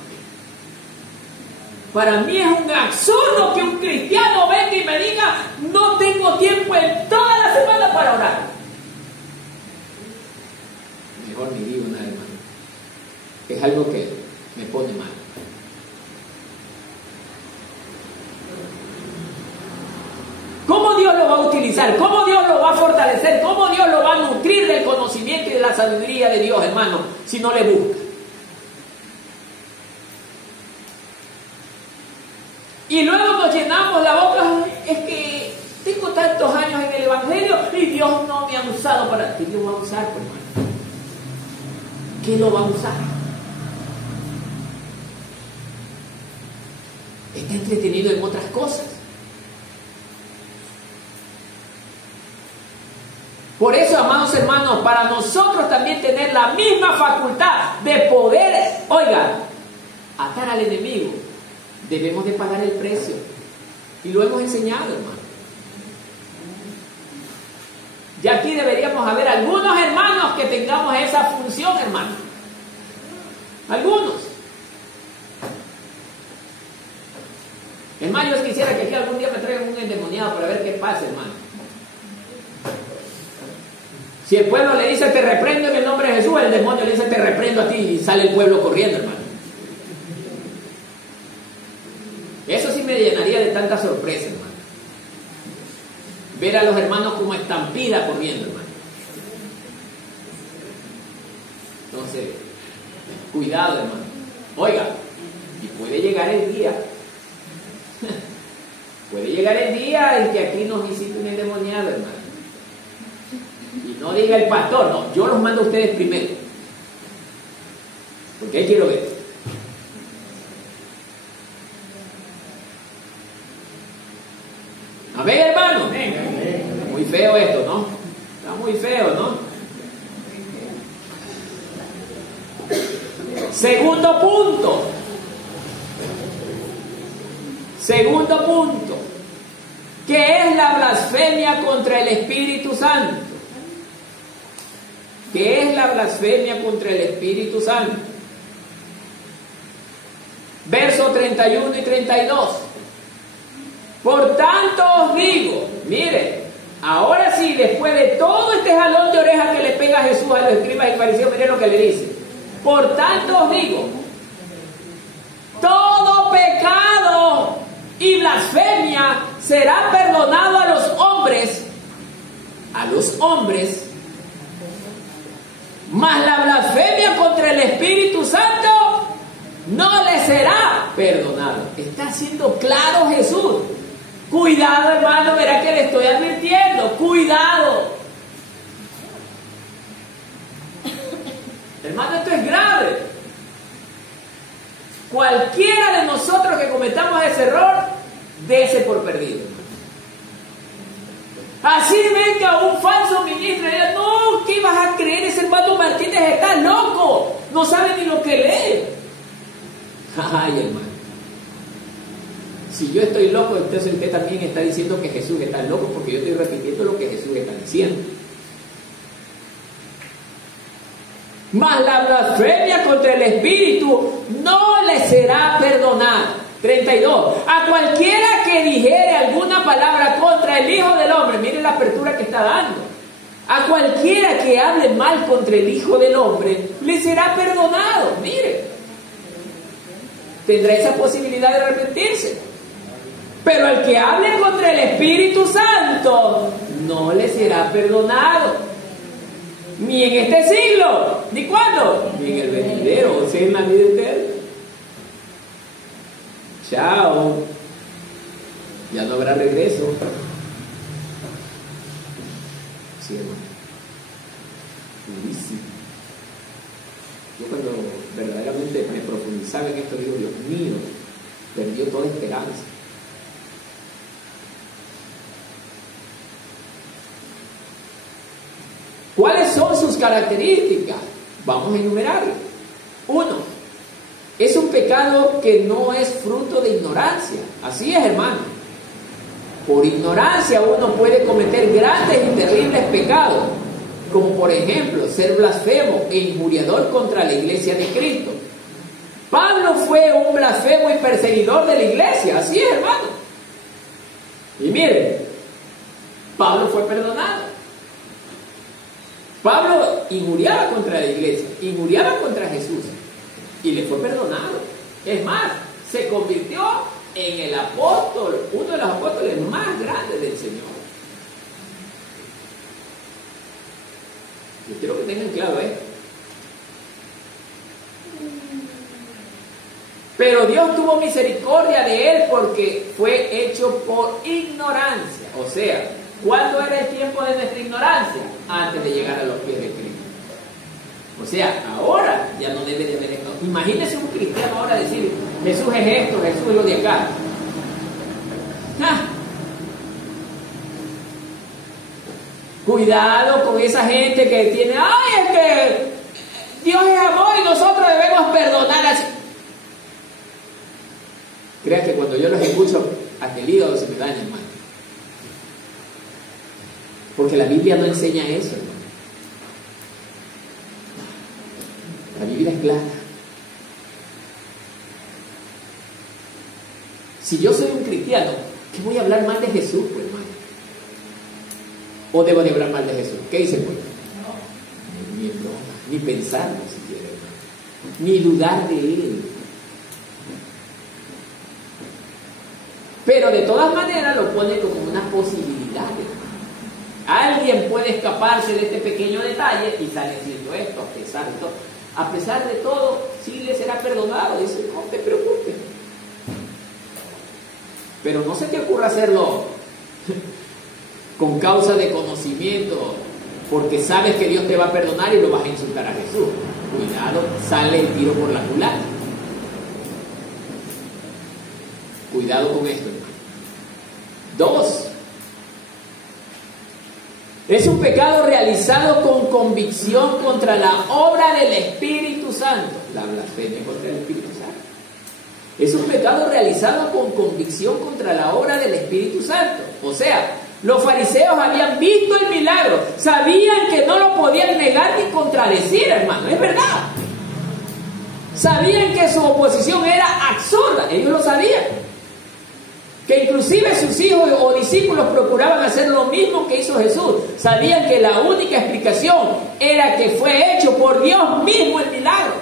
Para mí es un absurdo que un cristiano venga y me diga no tengo tiempo en toda la semana para orar. Mejor ni digo nada, hermano. Es algo que me pone mal. ¿Cómo Dios lo va a utilizar? ¿Cómo Dios lo va a fortalecer? ¿Cómo Dios lo va a nutrir del conocimiento y de la sabiduría de Dios, hermano, si no le busca? Y luego nos llenamos la boca. Es que tengo tantos años en el Evangelio y Dios no me ha usado para... ¿Qué Dios va a usar, hermano? ¿Qué lo va a usar? Está entretenido en otras cosas. Por eso, amados hermanos, para nosotros también tener la misma facultad de poder, oiga, atar al enemigo, debemos de pagar el precio. Y lo hemos enseñado, hermano. Ya aquí deberíamos haber algunos hermanos que tengamos esa función, hermano. Algunos. Es más, yo quisiera que aquí algún día me traigan un endemoniado para ver qué pasa, hermano. Si el pueblo le dice te reprendo en el nombre de Jesús, el demonio le dice te reprendo a ti y sale el pueblo corriendo, hermano. Eso sí me llenaría de tanta sorpresa, hermano. Ver a los hermanos como estampida corriendo, hermano. Entonces, cuidado, hermano. Oiga, y puede llegar el día. Puede llegar el día en que aquí nos visite un endemoniado, hermano. Y no diga el pastor, no, yo los mando a ustedes primero. Porque ahí quiero ver. Amén, hermano. Está muy feo esto, ¿no? Está muy feo, ¿no? Segundo punto. Segundo punto. ¿Qué es la blasfemia contra el Espíritu Santo? ¿Qué es la blasfemia contra el Espíritu Santo? Versos 31 y 32. Por tanto os digo, mire, ahora sí, después de todo este jalón de orejas que le pega a Jesús a los escribas y fariseos, mire lo que le dice. Por tanto os digo, todo pecado y blasfemia será perdonado a los hombres, mas la blasfemia contra el Espíritu Santo no le será perdonado. Está siendo claro Jesús. Cuidado, hermano, verá que le estoy advirtiendo. Cuidado. Hermano, esto es grave. Cualquiera de nosotros que cometamos ese error, dése por perdido. Así venga un falso ministro y diga, no, ¿qué vas a creer? Ese hermano Martínez está loco. No sabe ni lo que lee. Ay, hermano. Si yo estoy loco, entonces usted también está diciendo que Jesús está loco, porque yo estoy repitiendo lo que Jesús está diciendo. Mas la blasfemia contra el Espíritu no le será perdonada. 32. A cualquiera que dijere alguna palabra contra el Hijo del Hombre, mire la apertura que está dando. A cualquiera que hable mal contra el Hijo del Hombre, le será perdonado. Mire, tendrá esa posibilidad de arrepentirse. Pero al que hable contra el Espíritu Santo, no le será perdonado. Ni en este siglo, ni cuándo, ni en el venidero, o sea, en la vida eterna. Chao. Ya no habrá regreso. Sí, hermano. Durísimo. Yo cuando verdaderamente me profundizaba en esto, digo, Dios mío, perdió toda esperanza. ¿Cuáles son sus características? Vamos a enumerarlas. 1. Es un pecado que no es fruto de ignorancia. Así es, hermano. Por ignorancia uno puede cometer grandes y terribles pecados, como por ejemplo ser blasfemo e injuriador contra la iglesia de Cristo. Pablo fue un blasfemo y perseguidor de la iglesia. Así es, hermano. Y miren, Pablo fue perdonado. Pablo injuriaba contra la iglesia, injuriaba contra Jesús y le fue perdonado. Es más, se convirtió en el apóstol, uno de los apóstoles más grandes del Señor. Yo quiero que tengan claro esto. Pero Dios tuvo misericordia de él porque fue hecho por ignorancia. O sea, ¿cuándo era el tiempo de nuestra ignorancia? Antes de llegar a los pies de Cristo. O sea, ahora ya no debe de haber ignorancia. Imagínese un cristiano ahora decir, Jesús es esto, Jesús es lo de acá. ¡Ah! Cuidado con esa gente que tiene, ¡ay, es que Dios es amor y nosotros debemos perdonar así! Crea que cuando yo los escucho, hasta el hígado se me daña, hermano. Porque la Biblia no enseña eso, hermano. La Biblia es clara. Si yo soy un cristiano, ¿qué voy a hablar mal de Jesús, pues, hermano? ¿O debo de hablar mal de Jesús? ¿Qué dice, pues? No. Ni broma, ni pensarlo siquiera, hermano. Ni dudar de él. Pero de todas maneras lo pone como una posibilidad, hermano. Alguien puede escaparse de este pequeño detalle y sale diciendo esto, a pesar de todo. a pesar de todo, sí le será perdonado. Dice, no te preocupes. Pero no se te ocurra hacerlo con causa de conocimiento, porque sabes que Dios te va a perdonar y lo vas a insultar a Jesús. Cuidado, sale el tiro por la culata. Cuidado con esto, hermano. 2. Es un pecado realizado con convicción contra la obra del Espíritu Santo. La blasfemia contra el Espíritu Santo. Es un pecado realizado con convicción contra la obra del Espíritu Santo. O sea, los fariseos habían visto el milagro, sabían que no lo podían negar ni contradecir, hermano, es verdad. Sabían que su oposición era absurda, ellos lo sabían. Que inclusive sus hijos o discípulos procuraban hacer lo mismo que hizo Jesús. Sabían que la única explicación era que fue hecho por Dios mismo el milagro.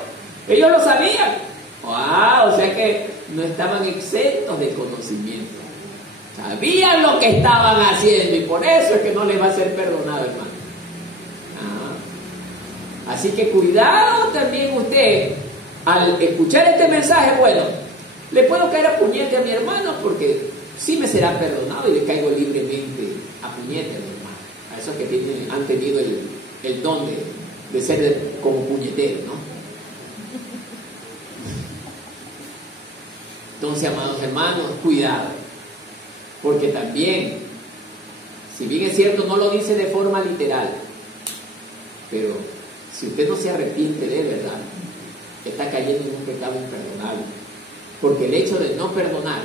Ellos lo sabían. ¡Wow! O sea que no estaban exentos de conocimiento. Sabían lo que estaban haciendo y por eso es que no les va a ser perdonado, hermano. Así que cuidado también usted al escuchar este mensaje. Bueno, le puedo caer a puñete a mi hermano porque sí me será perdonado y le caigo libremente a puñete a mi hermano. A esos que han tenido el don de ser como puñetero, ¿no? Entonces, amados hermanos, cuidado. Porque también, si bien es cierto, no lo dice de forma literal, pero si usted no se arrepiente de verdad, está cayendo en un pecado imperdonable. Porque el hecho de no perdonar,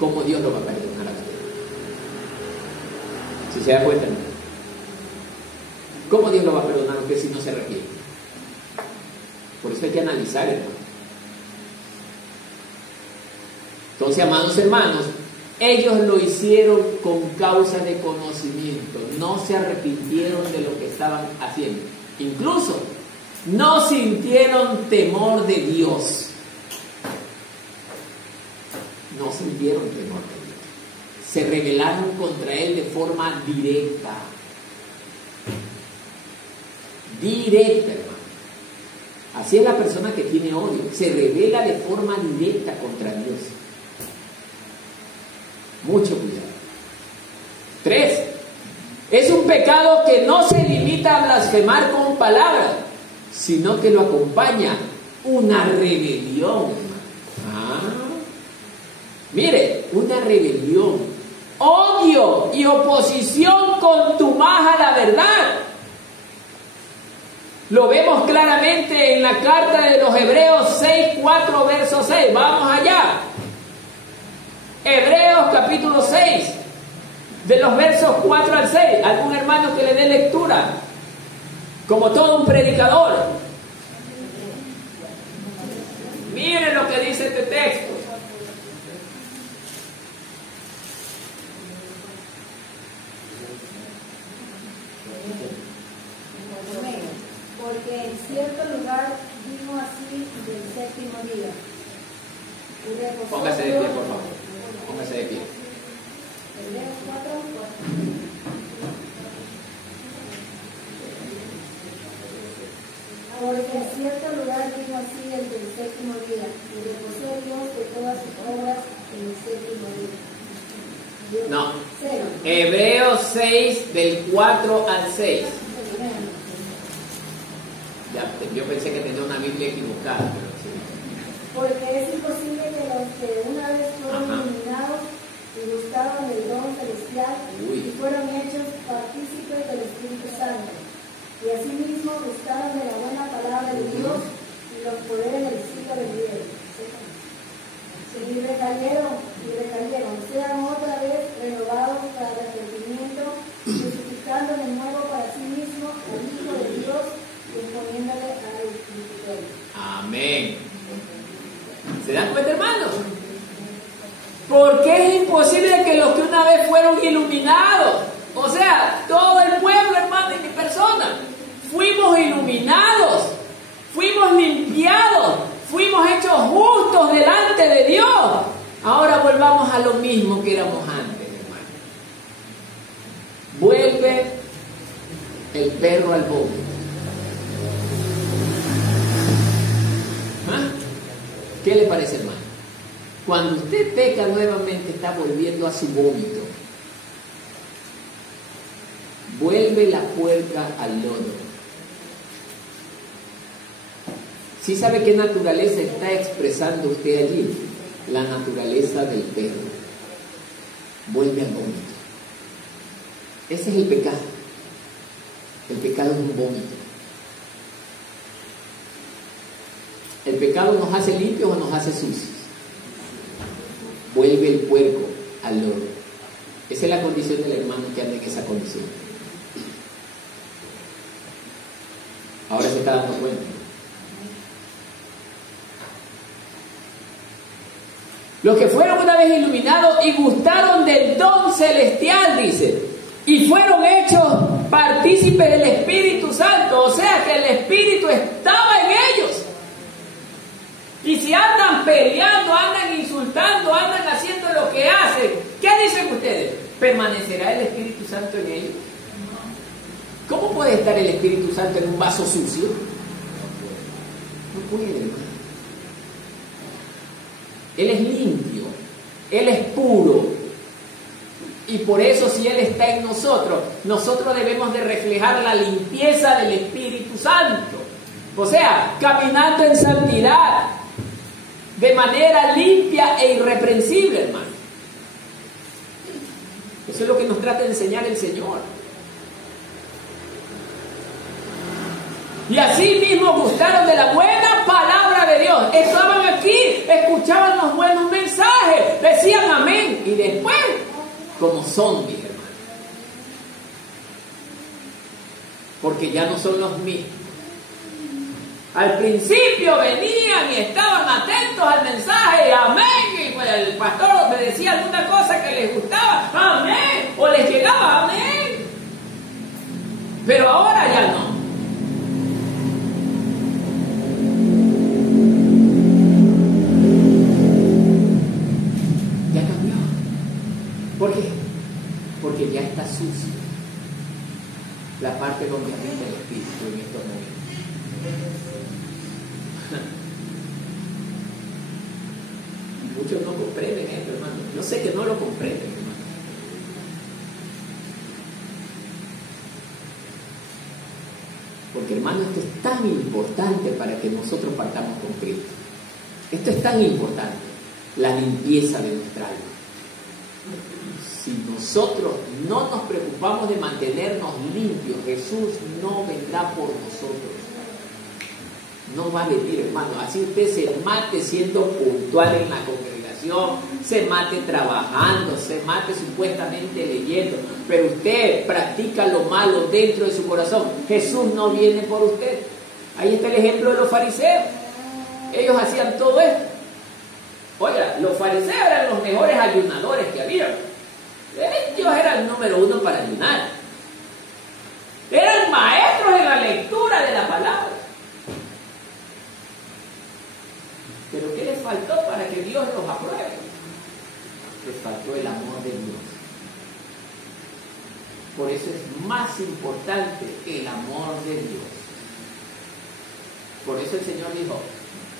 ¿cómo Dios lo va a perdonar a usted? Si se da cuenta, ¿no? ¿Cómo Dios lo va a perdonar a usted si no se arrepiente? Por eso hay que analizar, hermano. Entonces, amados hermanos, ellos lo hicieron con causa de conocimiento, no se arrepintieron de lo que estaban haciendo. Incluso, no sintieron temor de Dios. No sintieron temor de Dios. Se rebelaron contra Él de forma directa. Directa, hermano. Así es la persona que tiene odio. Se rebela de forma directa contra Dios. Mucho cuidado. 3. Es un pecado que no se limita a blasfemar con palabras, sino que lo acompaña una rebelión. Mire, una rebelión, odio y oposición contumaz a la verdad. Lo vemos claramente en la carta de los Hebreos 6, 4, verso 6. Vamos allá. Hebreos capítulo 6, de los versos 4 al 6. ¿Algún hermano que le dé lectura? Como todo un predicador. Miren lo que dice este texto. Porque en cierto lugar dijo así del séptimo día. Póngase de pie, por favor. Póngase de pie. Hebreos 4. Porque en cierto lugar dijo así el del séptimo día, y reposó Dios de todas sus obras en el séptimo día. No. 0. Hebreos 6, del 4 al 6. Ya, yo pensé que tenía una Biblia equivocada, pero sí. Porque es imposible que los que una vez fueron iluminados y gustaban del don celestial y fueron hechos partícipes del Espíritu Santo, y asimismo gustaban de la buena palabra de Dios y los poderes del siglo venidero. Y recayeron, sean otra vez renovados para el arrepentimiento, justificando de nuevo para sí mismo al Hijo de Dios y imponiéndole a el Espíritu. Amén. ¿Se dan cuenta, hermanos? Porque es imposible que los que una vez fueron iluminados, o sea, todo el pueblo, hermano, y mi persona, fuimos iluminados, fuimos limpiados, fuimos hechos justos delante de Dios. Ahora volvamos a lo mismo que éramos antes, hermano. Vuelve el perro al vómito. ¿Qué le parece, hermano? Cuando usted peca nuevamente, está volviendo a su vómito. Vuelve la puerca al lodo. ¿Sí sabe qué naturaleza está expresando usted allí? La naturaleza del perro. Vuelve al vómito. Ese es el pecado. El pecado es un vómito. ¿El pecado nos hace limpios o nos hace sucios? Vuelve el puerco al lodo. Esa es la condición del hermano que anda en esa condición. Ahora se está dando cuenta. Los que fueron una vez iluminados y gustaron del don celestial, dice, y fueron hechos partícipes del Espíritu Santo, o sea que el Espíritu estaba en ellos. Y si andan peleando, andan insultando, andan haciendo lo que hacen, ¿qué dicen ustedes? ¿Permanecerá el Espíritu Santo en ellos? ¿Cómo puede estar el Espíritu Santo en un vaso sucio? No puede, hermano. Él es limpio, Él es puro. Y por eso, si Él está en nosotros, nosotros debemos de reflejar la limpieza del Espíritu Santo. O sea, caminando en santidad, de manera limpia e irreprensible, hermano. Eso es lo que nos trata de enseñar el Señor. Y así mismo gustaron de la buena palabra de Dios. Estaban aquí, escuchaban los buenos mensajes, decían amén. Y después, como zombies, hermano. Porque ya no son los mismos. Al principio venían y estaban atentos al mensaje, amén. Y pues el pastor me decía alguna cosa que les gustaba, amén. O les llegaba, amén. Pero ahora ya no. ¿Por qué? Porque ya está sucio la parte donde habita el Espíritu en estos momentos. Muchos no comprenden esto, hermano. Yo sé que no lo comprenden, hermano. Porque, hermano, esto es tan importante para que nosotros partamos con Cristo. Esto es tan importante, la limpieza de nuestra alma. Si nosotros no nos preocupamos de mantenernos limpios, Jesús no vendrá por nosotros. No va a venir, hermano. Así usted se mate siendo puntual en la congregación, se mate trabajando, se mate supuestamente leyendo, pero usted practica lo malo dentro de su corazón. Jesús no viene por usted. Ahí está el ejemplo de los fariseos. Ellos hacían todo esto. Oiga, los fariseos eran los mejores ayunadores que había. Ellos eran el número uno para ayunar. Eran maestros en la lectura de la palabra. Pero ¿qué les faltó para que Dios los apruebe? Les faltó el amor de Dios. Por eso es más importante el amor de Dios. Por eso el Señor dijo,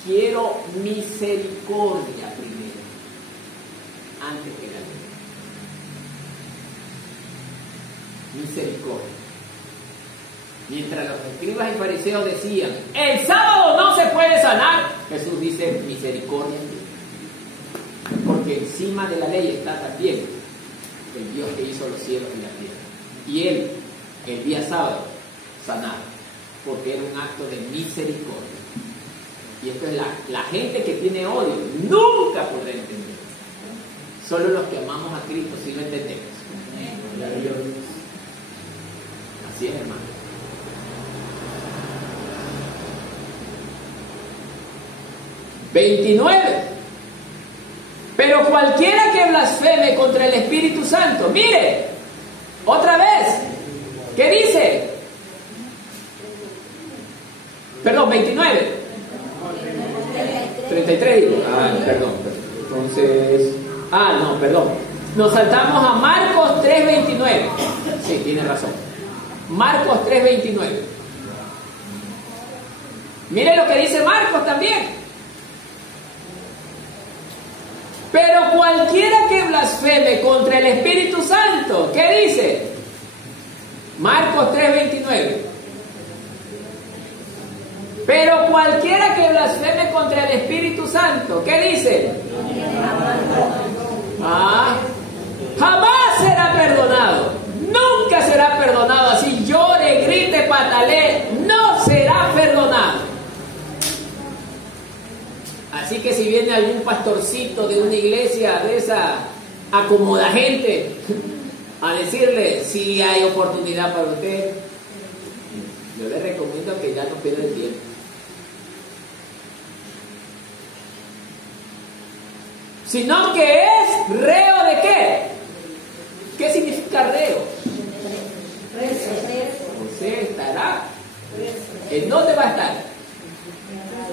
quiero misericordia primero, antes que la ley. Misericordia. Mientras los escribas y fariseos decían, el sábado no se puede sanar, Jesús dice, misericordia. Porque encima de la ley está también el Dios que hizo los cielos y la tierra. Y Él, el día sábado, sanaba, porque era un acto de misericordia. Y esto es la gente que tiene odio, nunca podrá entender. Solo los que amamos a Cristo sí lo entendemos. Así es, hermano. ...29... Pero cualquiera que blasfeme contra el Espíritu Santo... Mire, otra vez, ¿qué dice? Perdón, 29. 33 digo. Perdón. Entonces... perdón. Nos saltamos a Marcos 3:29. Sí, tiene razón. Marcos 3:29. Mire lo que dice Marcos también. Pero cualquiera que blasfeme contra el Espíritu Santo, ¿qué dice? Marcos 3:29. Pero cualquiera que blasfeme contra el Espíritu Santo, ¿qué dice? Jamás será perdonado. Nunca será perdonado. Así llore, grite, patalee, no será perdonado. Así que si viene algún pastorcito de una iglesia de esa acomoda gente a decirle si hay oportunidad para usted, yo le recomiendo que ya no pierda el tiempo. Sino que es reo de qué. ¿Qué significa reo? Usted estará. ¿En dónde va a estar?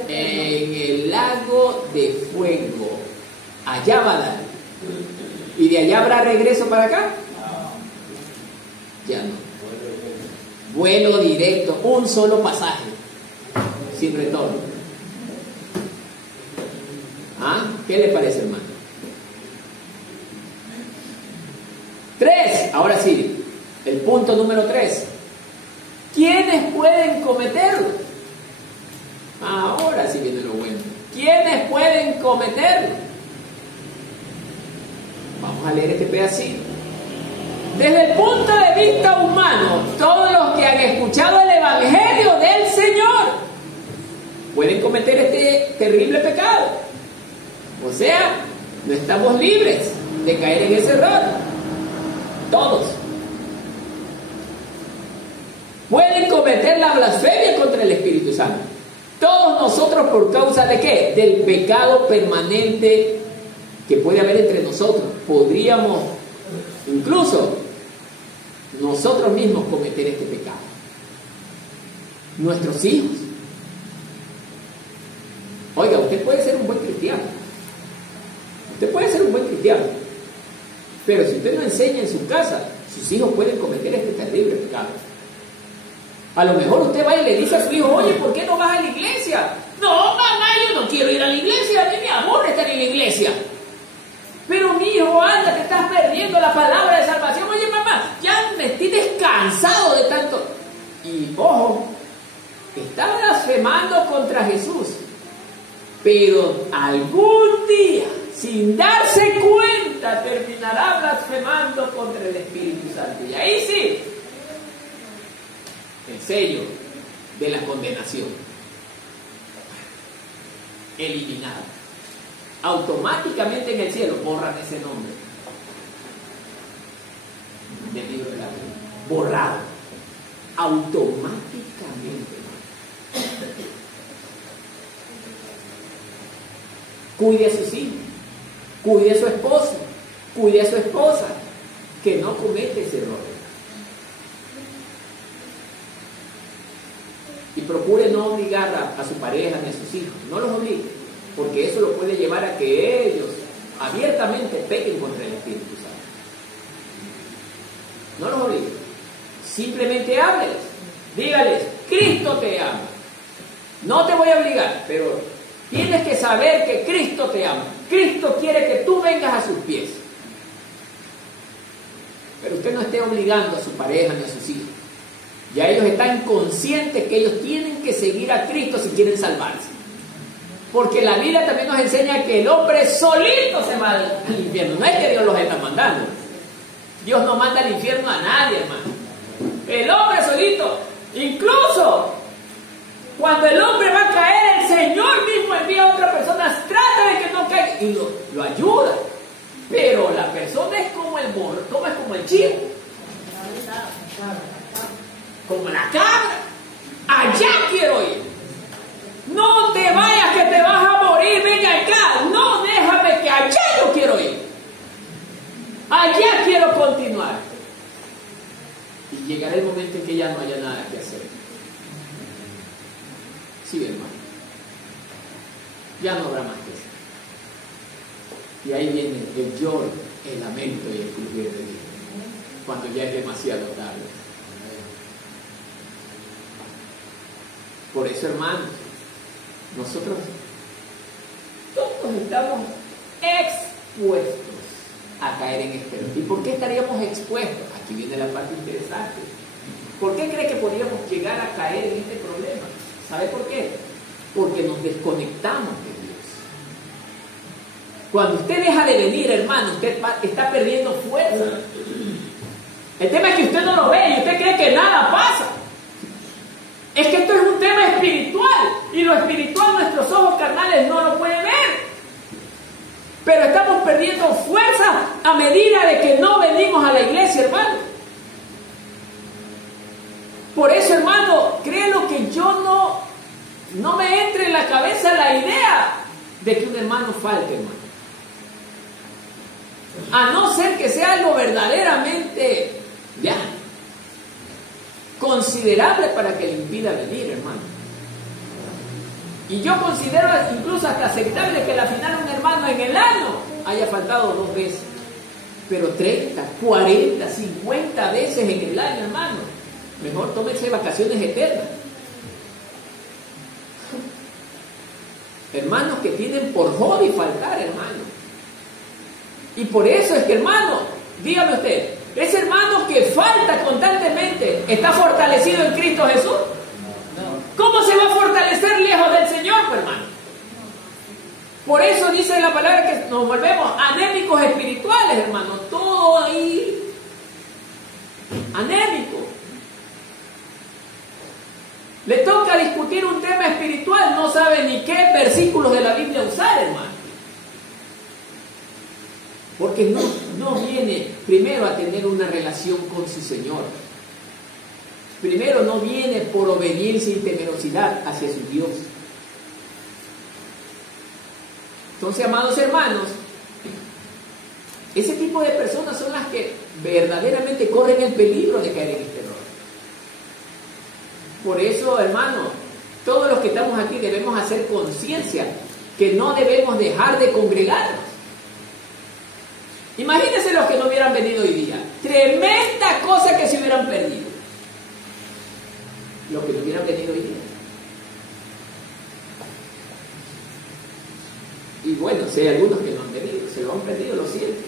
En el lago de fuego. Allá va a dar. ¿Y de allá habrá regreso para acá? Ya no. Vuelo directo, un solo pasaje, sin retorno. ¿Qué le parece, hermano? 3, ahora sí, el punto número 3. ¿Quiénes pueden cometerlo? Ahora sí viene lo bueno. ¿Quiénes pueden cometerlo? Vamos a leer este pedacito. Desde el punto de vista humano, todos los que han escuchado el Evangelio del Señor pueden cometer este terrible pecado. O sea, no estamos libres de caer en ese error. Todos pueden cometer la blasfemia contra el Espíritu Santo. Todos nosotros, por causa de ¿qué? Del pecado permanente que puede haber entre nosotros. Podríamos incluso nosotros mismos cometer este pecado. Nuestros hijos. Oiga, usted puede ser un buen cristiano. Usted puede ser un buen cristiano. Pero si usted no enseña en su casa, sus hijos pueden cometer este terrible pecado. A lo mejor usted va y le dice a su hijo: oye, ¿por qué no vas a la iglesia? No, mamá, yo no quiero ir a la iglesia, a mí me aburre estar en la iglesia. Pero mi hijo, anda, te estás perdiendo la palabra de salvación. Oye, mamá, ya me estoy descansado de tanto. Y ojo, está blasfemando contra Jesús. Pero algún día, sin darse cuenta, terminará blasfemando contra el Espíritu Santo. Y ahí sí, el sello de la condenación eliminado. Automáticamente en el cielo borran ese nombre del libro de la vida. Borrado. Automáticamente. Cuide a sus hijos, cuide a su esposo, cuide a su esposa, que no comete ese error. Y procure no obligar a su pareja ni a sus hijos, no los obligue, porque eso lo puede llevar a que ellos abiertamente pequen contra el Espíritu Santo. No los obligue, simplemente hábleles, dígales: Cristo te ama. No te voy a obligar, pero tienes que saber que Cristo te ama. Cristo quiere que tú vengas a sus pies. Pero usted no esté obligando a su pareja ni a sus hijos. Ya ellos están conscientes que ellos tienen que seguir a Cristo si quieren salvarse. Porque la Biblia también nos enseña que el hombre solito se va al infierno. No es que Dios los está mandando. Dios no manda al infierno a nadie, hermano. El hombre solito. Incluso cuando el hombre va a caer, el Señor mismo envía a otra persona, trata de que no caiga y lo ayuda. Pero la persona es como el burro, es como el chivo, como la cabra. Allá quiero ir. No te vayas que te vas a morir, ven acá. No, déjame que allá yo quiero ir. Allá quiero continuar. Y llegará el momento en que ya no haya nada que hacer. Sí, hermano. Ya no habrá más que hacer. Y ahí viene el lloro, el lamento y el crujir de Dios. Cuando ya es demasiado tarde. Por eso, hermanos, nosotros todos estamos expuestos a caer en este error. ¿Y por qué estaríamos expuestos? Aquí viene la parte interesante. ¿Por qué cree que podríamos llegar a caer en este problema? ¿Sabe por qué? Porque nos desconectamos de Dios. Cuando usted deja de venir, hermano, usted está perdiendo fuerza. El tema es que usted no lo ve y usted cree que nada pasa. Es que esto es un tema espiritual y lo espiritual nuestros ojos carnales no lo pueden ver. Pero estamos perdiendo fuerza a medida de que no venimos a la iglesia, hermano. Por eso, hermano, créelo que yo no me entre en la cabeza la idea de que un hermano falte, hermano. A no ser que sea algo verdaderamente considerable para que le impida venir, hermano. Y yo considero incluso hasta aceptable que al final un hermano en el año haya faltado 2 veces. Pero 30, 40, 50 veces en el año, hermano. Mejor tómese vacaciones eternas. Hermanos que tienen por hobby faltar, hermano. Y por eso es que, hermano, dígame usted, ese hermano que falta constantemente, ¿está fortalecido en Cristo Jesús? ¿Cómo se va a fortalecer lejos del Señor, hermano? Por eso dice la palabra que nos volvemos anémicos espirituales, hermano. Todo ahí anémico. Le toca discutir un tema espiritual, no sabe ni qué versículos de la Biblia usar, hermano. Porque no viene primero a tener una relación con su Señor. Primero no viene por obediencia y temerosidad hacia su Dios. Entonces, amados hermanos, ese tipo de personas son las que verdaderamente corren el peligro de caer en este error. Por eso, hermanos, todos los que estamos aquí debemos hacer conciencia que no debemos dejar de congregarnos. Imagínense los que no hubieran venido hoy día. Tremenda cosa que se hubieran perdido. Los que no hubieran venido hoy día. Y bueno, si hay algunos que no han venido, se lo han perdido, lo siento.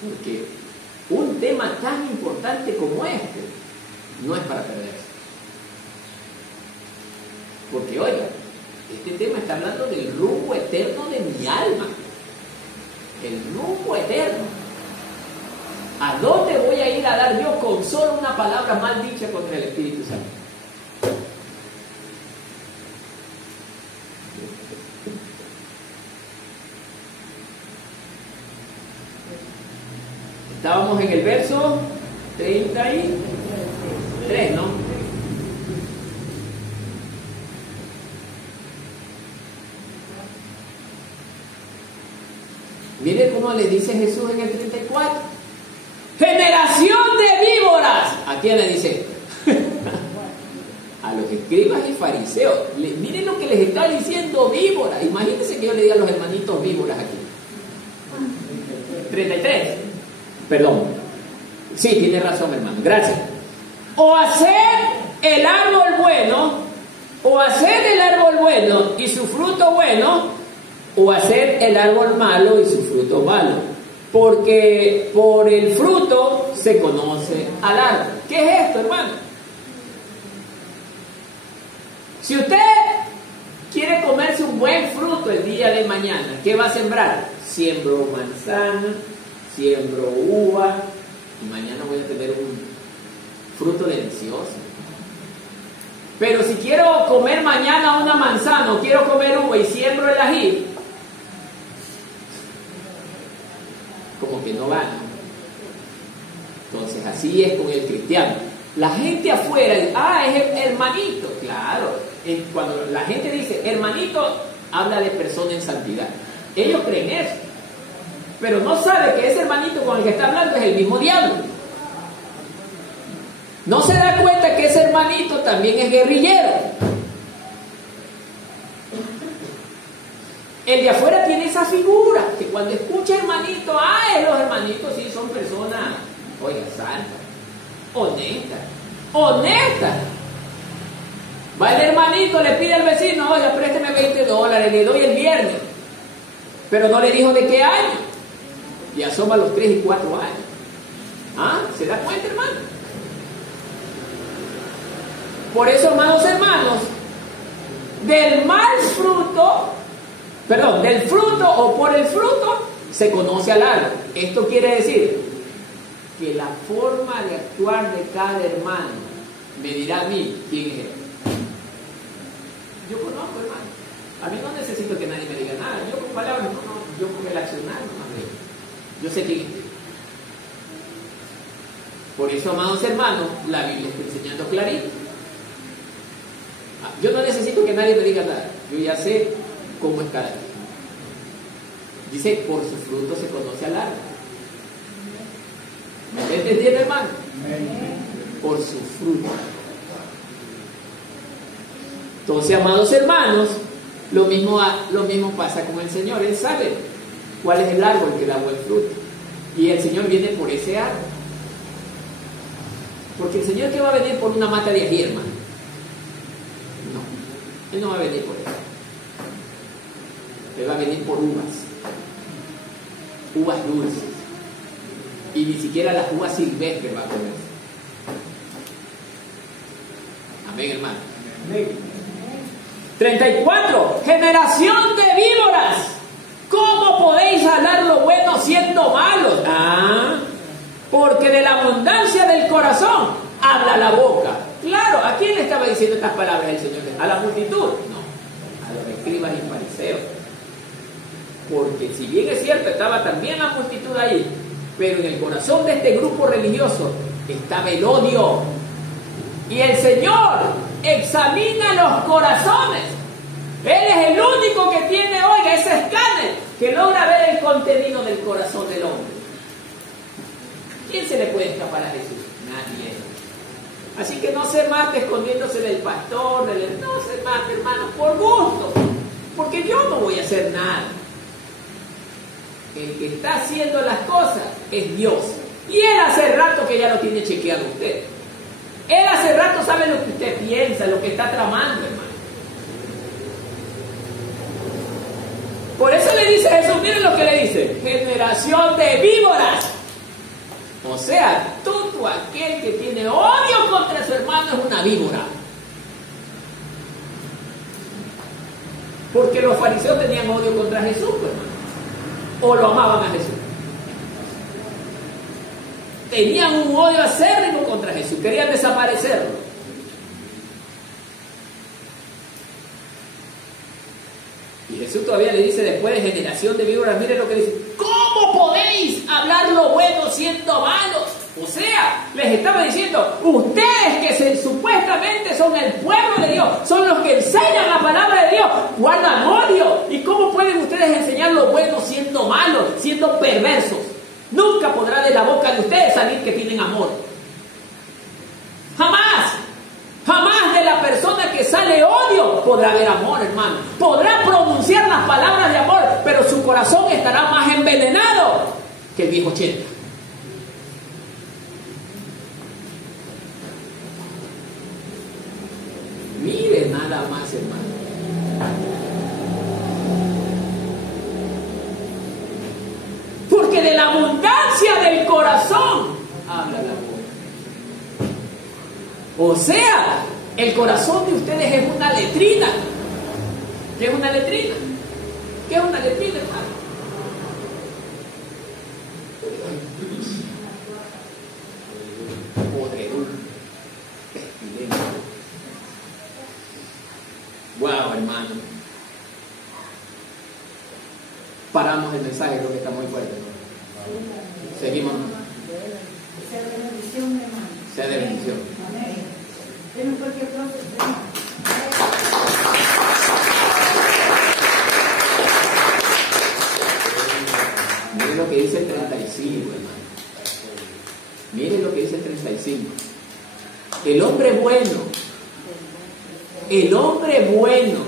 Porque un tema tan importante como este no es para perderse. Porque oiga, este tema está hablando del rumbo eterno de mi alma. El rumbo eterno. ¿A dónde voy a ir a dar yo con solo una palabra mal dicha contra el Espíritu Santo? Estábamos en el verso 33, ¿no? Mire cómo le dice Jesús en el 34. ¡Generación de víboras! ¿A quién le dice? A los escribas y fariseos. Miren lo que les está diciendo víboras. Imagínense que yo le diga a los hermanitos víboras aquí. 33. Perdón. Sí, tiene razón, hermano. Gracias. O hacer el árbol bueno, o hacer el árbol bueno y su fruto bueno, o hacer el árbol malo y su fruto malo. Porque por el fruto se conoce al árbol. ¿Qué es esto, hermano? Si usted quiere comerse un buen fruto el día de mañana, ¿qué va a sembrar? Siembro manzana, siembro uva, y mañana voy a tener un fruto delicioso. Pero si quiero comer mañana una manzana o quiero comer uva y siembro el ají, como que no va, ¿no? Entonces así es con el cristiano. La gente afuera dice, es el hermanito. Claro, cuando la gente dice hermanito, habla de persona en santidad. Ellos creen eso, pero no sabe que ese hermanito con el que está hablando es el mismo diablo. No se da cuenta que ese hermanito también es guerrillero. El de afuera tiene esa figura, que cuando escucha hermanito, los hermanitos sí son personas, santas, honestas. Va el hermanito, le pide al vecino, oye, présteme $20, le doy el viernes. Pero no le dijo de qué año. Y asoma los 3 y 4 años. ¿Ah? ¿Se da cuenta, hermano? Por eso, amados hermanos, del fruto o por el fruto se conoce al árbol. Esto quiere decir que la forma de actuar de cada hermano me dirá a mí quién es él. Yo conozco, hermano. A mí no necesito que nadie me diga nada. Yo con palabras no, yo con el accionar no me digo. Yo sé quién es él. Por eso, amados hermanos, la Biblia está enseñando clarito. Yo no necesito que nadie me diga nada. Yo ya sé cómo es cada día. Dice, por su fruto se conoce al árbol. ¿Me está entendiendo, hermano? Por su fruto. Entonces, amados hermanos, lo mismo pasa con el Señor. Él sabe cuál es el árbol que da buen fruto. Y el Señor viene por ese árbol. Porque el Señor, ¿qué va a venir por una mata de ají, hermano? No, Él no va a venir por eso. Él va a venir por uvas dulces. Y ni siquiera las uvas silvestres va a comer. Amén, hermano. Amén. 34. Generación de víboras. ¿Cómo podéis hablar lo bueno siendo malos? Porque de la abundancia del corazón habla la boca. Claro, ¿a quién le estaba diciendo estas palabras el Señor? ¿A la multitud? No, a los escribas y fariseos. Porque si bien es cierto, estaba también la multitud ahí, pero en el corazón de este grupo religioso estaba el odio. Y el Señor examina los corazones. Él es el único que tiene, oiga, ese escáner que logra ver el contenido del corazón del hombre. ¿Quién se le puede escapar a Jesús? Nadie. Así que no se mate escondiéndose del pastor, no se mate, hermano, por gusto, porque yo no voy a hacer nada. El que está haciendo las cosas es Dios. Y Él hace rato que ya lo tiene chequeado usted. Él hace rato sabe lo que usted piensa, lo que está tramando, hermano. Por eso le dice Jesús, miren lo que le dice: generación de víboras. O sea, todo aquel que tiene odio contra su hermano es una víbora. Porque los fariseos tenían odio contra Jesús, hermano. O lo amaban a Jesús. Tenían un odio acérrimo contra Jesús. Querían desaparecerlo. Y Jesús todavía le dice después de generación de víboras, miren lo que dice: ¿cómo podéis hablar lo bueno siendo malos? O sea, les estaba diciendo, ustedes que supuestamente son el pueblo de Dios, son los que enseñan la palabra de Dios, guardan odio. ¿Y cómo pueden ustedes enseñar lo bueno siendo malos, siendo perversos? Nunca podrá de la boca de ustedes salir que tienen amor. Jamás. Jamás de la persona que sale odio podrá haber amor, hermano. Podrá pronunciar las palabras de amor, pero su corazón estará más envenenado que el viejo 80. Mire nada más, hermano. Porque de la abundancia del corazón habla la boca. O sea, el corazón de ustedes es una letrina. ¿Qué es una letrina? ¿Qué es una letrina, hermano? Podredumbre, pestilencia. Wow, hermano. Paramos el mensaje, creo que está muy fuerte. Seguimos. Sea de bendición, hermano. Sea de bendición. Amén. Denme cualquier aplauso, hermano. Miren lo que dice el 35, hermano. Miren lo que dice el 35. El hombre bueno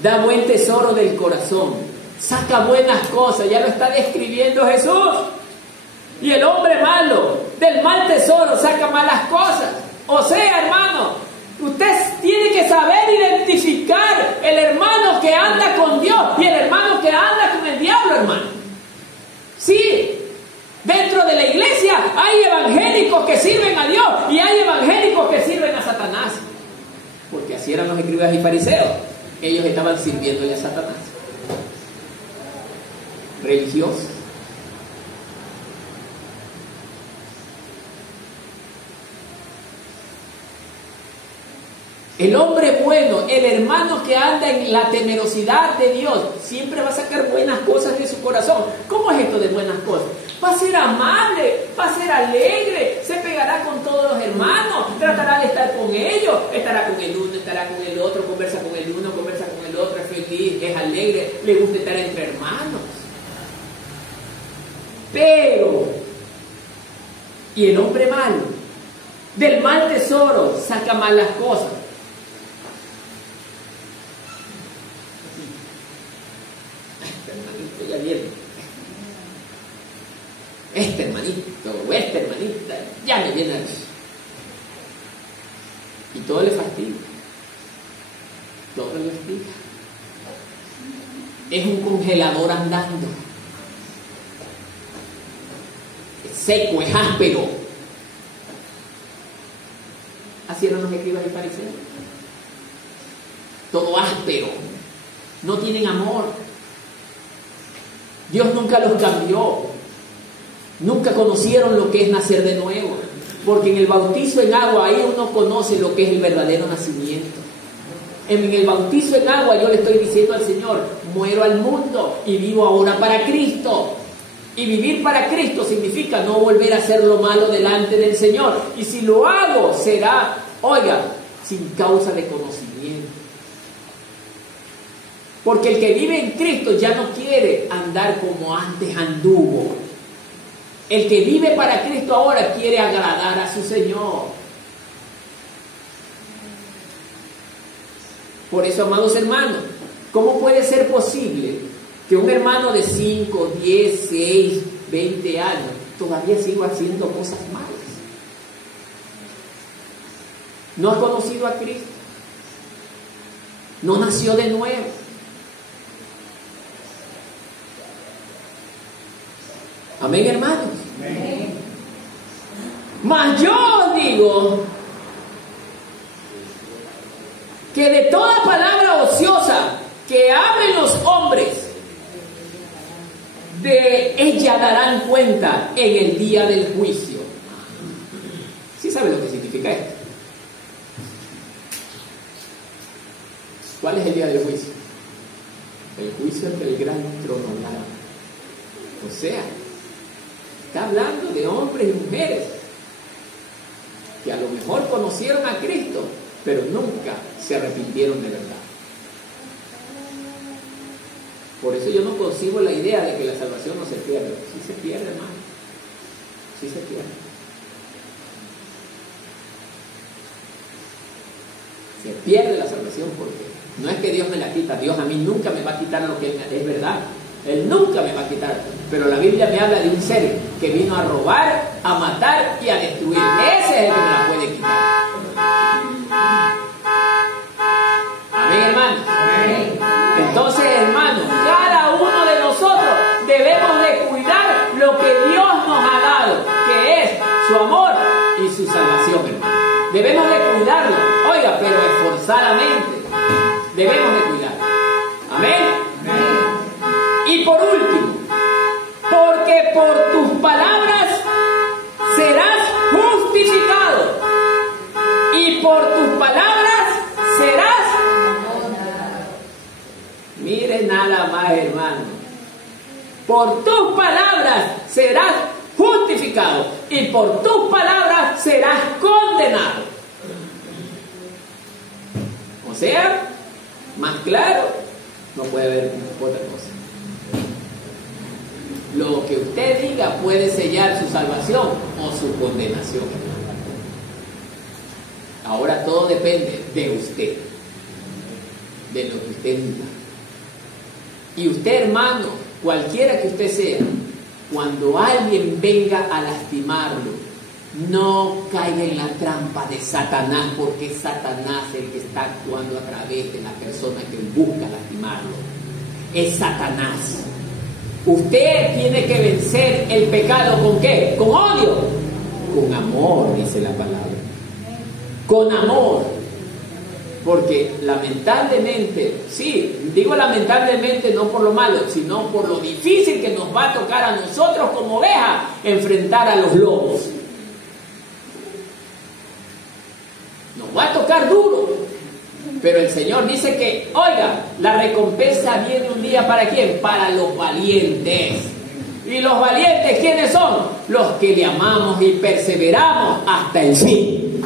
da buen tesoro del corazón, saca buenas cosas, ya lo está describiendo Jesús. Y el hombre malo del mal tesoro saca malas cosas. O sea, hermano, usted tiene que saber identificar el hermano que anda con Dios y el hermano que anda con el diablo, hermano. Sí, dentro de la iglesia hay evangélicos que sirven a Dios y hay evangélicos que sirven a Satanás. Porque así eran los escribas y fariseos. Ellos estaban sirviéndole a Satanás. Religiosos. El hombre bueno, el hermano que anda en la temerosidad de Dios, siempre va a sacar buenas cosas de su corazón. ¿Cómo es esto de buenas cosas? Va a ser amable, va a ser alegre, se pegará con todos los hermanos, tratará de estar con ellos, estará con el uno, estará con el otro, conversa con el uno, conversa con el otro, es feliz, es alegre, le gusta estar entre hermanos. Pero, y el hombre malo, del mal tesoro saca malas cosas. Este hermanito o esta hermanita ya me viene a decir. Y todo le fastidia. Todo le fastidia. Es un congelador andando. Es seco, es áspero. Así eran los escribas y fariseos. Todo áspero. No tienen amor. Dios nunca los cambió. Nunca conocieron lo que es nacer de nuevo. Porque en el bautizo en agua, ahí uno conoce lo que es el verdadero nacimiento. En el bautizo en agua yo le estoy diciendo al Señor, muero al mundo y vivo ahora para Cristo. Y vivir para Cristo significa no volver a hacer lo malo delante del Señor. Y si lo hago, será, oiga, sin causa de conocimiento. Porque el que vive en Cristo ya no quiere andar como antes anduvo. El que vive para Cristo ahora quiere agradar a su Señor. Por eso, amados hermanos, ¿cómo puede ser posible que un hermano de 5, 10, 6, 20 años todavía siga haciendo cosas malas? No ha conocido a Cristo. No nació de nuevo. Amén, hermanos. Amén. Mas yo os digo que de toda palabra ociosa que hablen los hombres, de ella darán cuenta en el día del juicio. ¿Sí sabe lo que significa esto? ¿Cuál es el día del juicio? El juicio ante el gran trono blanco. O sea, está hablando de hombres y mujeres que a lo mejor conocieron a Cristo, pero nunca se arrepintieron de verdad. Por eso yo no concibo la idea de que la salvación no se pierde. Sí se pierde, hermano. Sí se pierde. Se pierde la salvación porque no es que Dios me la quita. Dios a mí nunca me va a quitar lo que es verdad. Él nunca me va a quitar. Pero la Biblia me habla de un ser que vino a robar, a matar y a destruir. Ese es el que me la puede quitar. Amén, hermano. Amén. Entonces, hermanos, cada uno de nosotros debemos de cuidar lo que Dios nos ha dado, que es su amor y su salvación, hermano. Debemos de cuidarlo. Oiga, pero esforzadamente debemos de cuidarlo. Amén. Y por último, porque por tus palabras serás justificado y por tus palabras serás. Mire nada más, hermano. Por tus palabras serás justificado y por tus palabras serás condenado. O sea, más claro, no puede haber otra cosa. Lo que usted diga puede sellar su salvación o su condenación. Ahora todo depende de usted, de lo que usted diga. Y usted, hermano, cualquiera que usted sea, cuando alguien venga a lastimarlo, No caiga en la trampa de Satanás, porque es Satanás el que está actuando a través de la persona que busca lastimarlo. Es Satanás. Usted tiene que vencer el pecado ¿con qué? ¿Con odio? Con amor, dice la palabra. Con amor. Porque lamentablemente, sí, digo lamentablemente no por lo malo, sino por lo difícil que nos va a tocar a nosotros como ovejas enfrentar a los lobos. Nos va a tocar duro, pero el Señor dice que, oiga, la recompensa viene un día ¿para quién? Para los valientes. ¿Y los valientes quiénes son? Los que le amamos y perseveramos hasta el fin.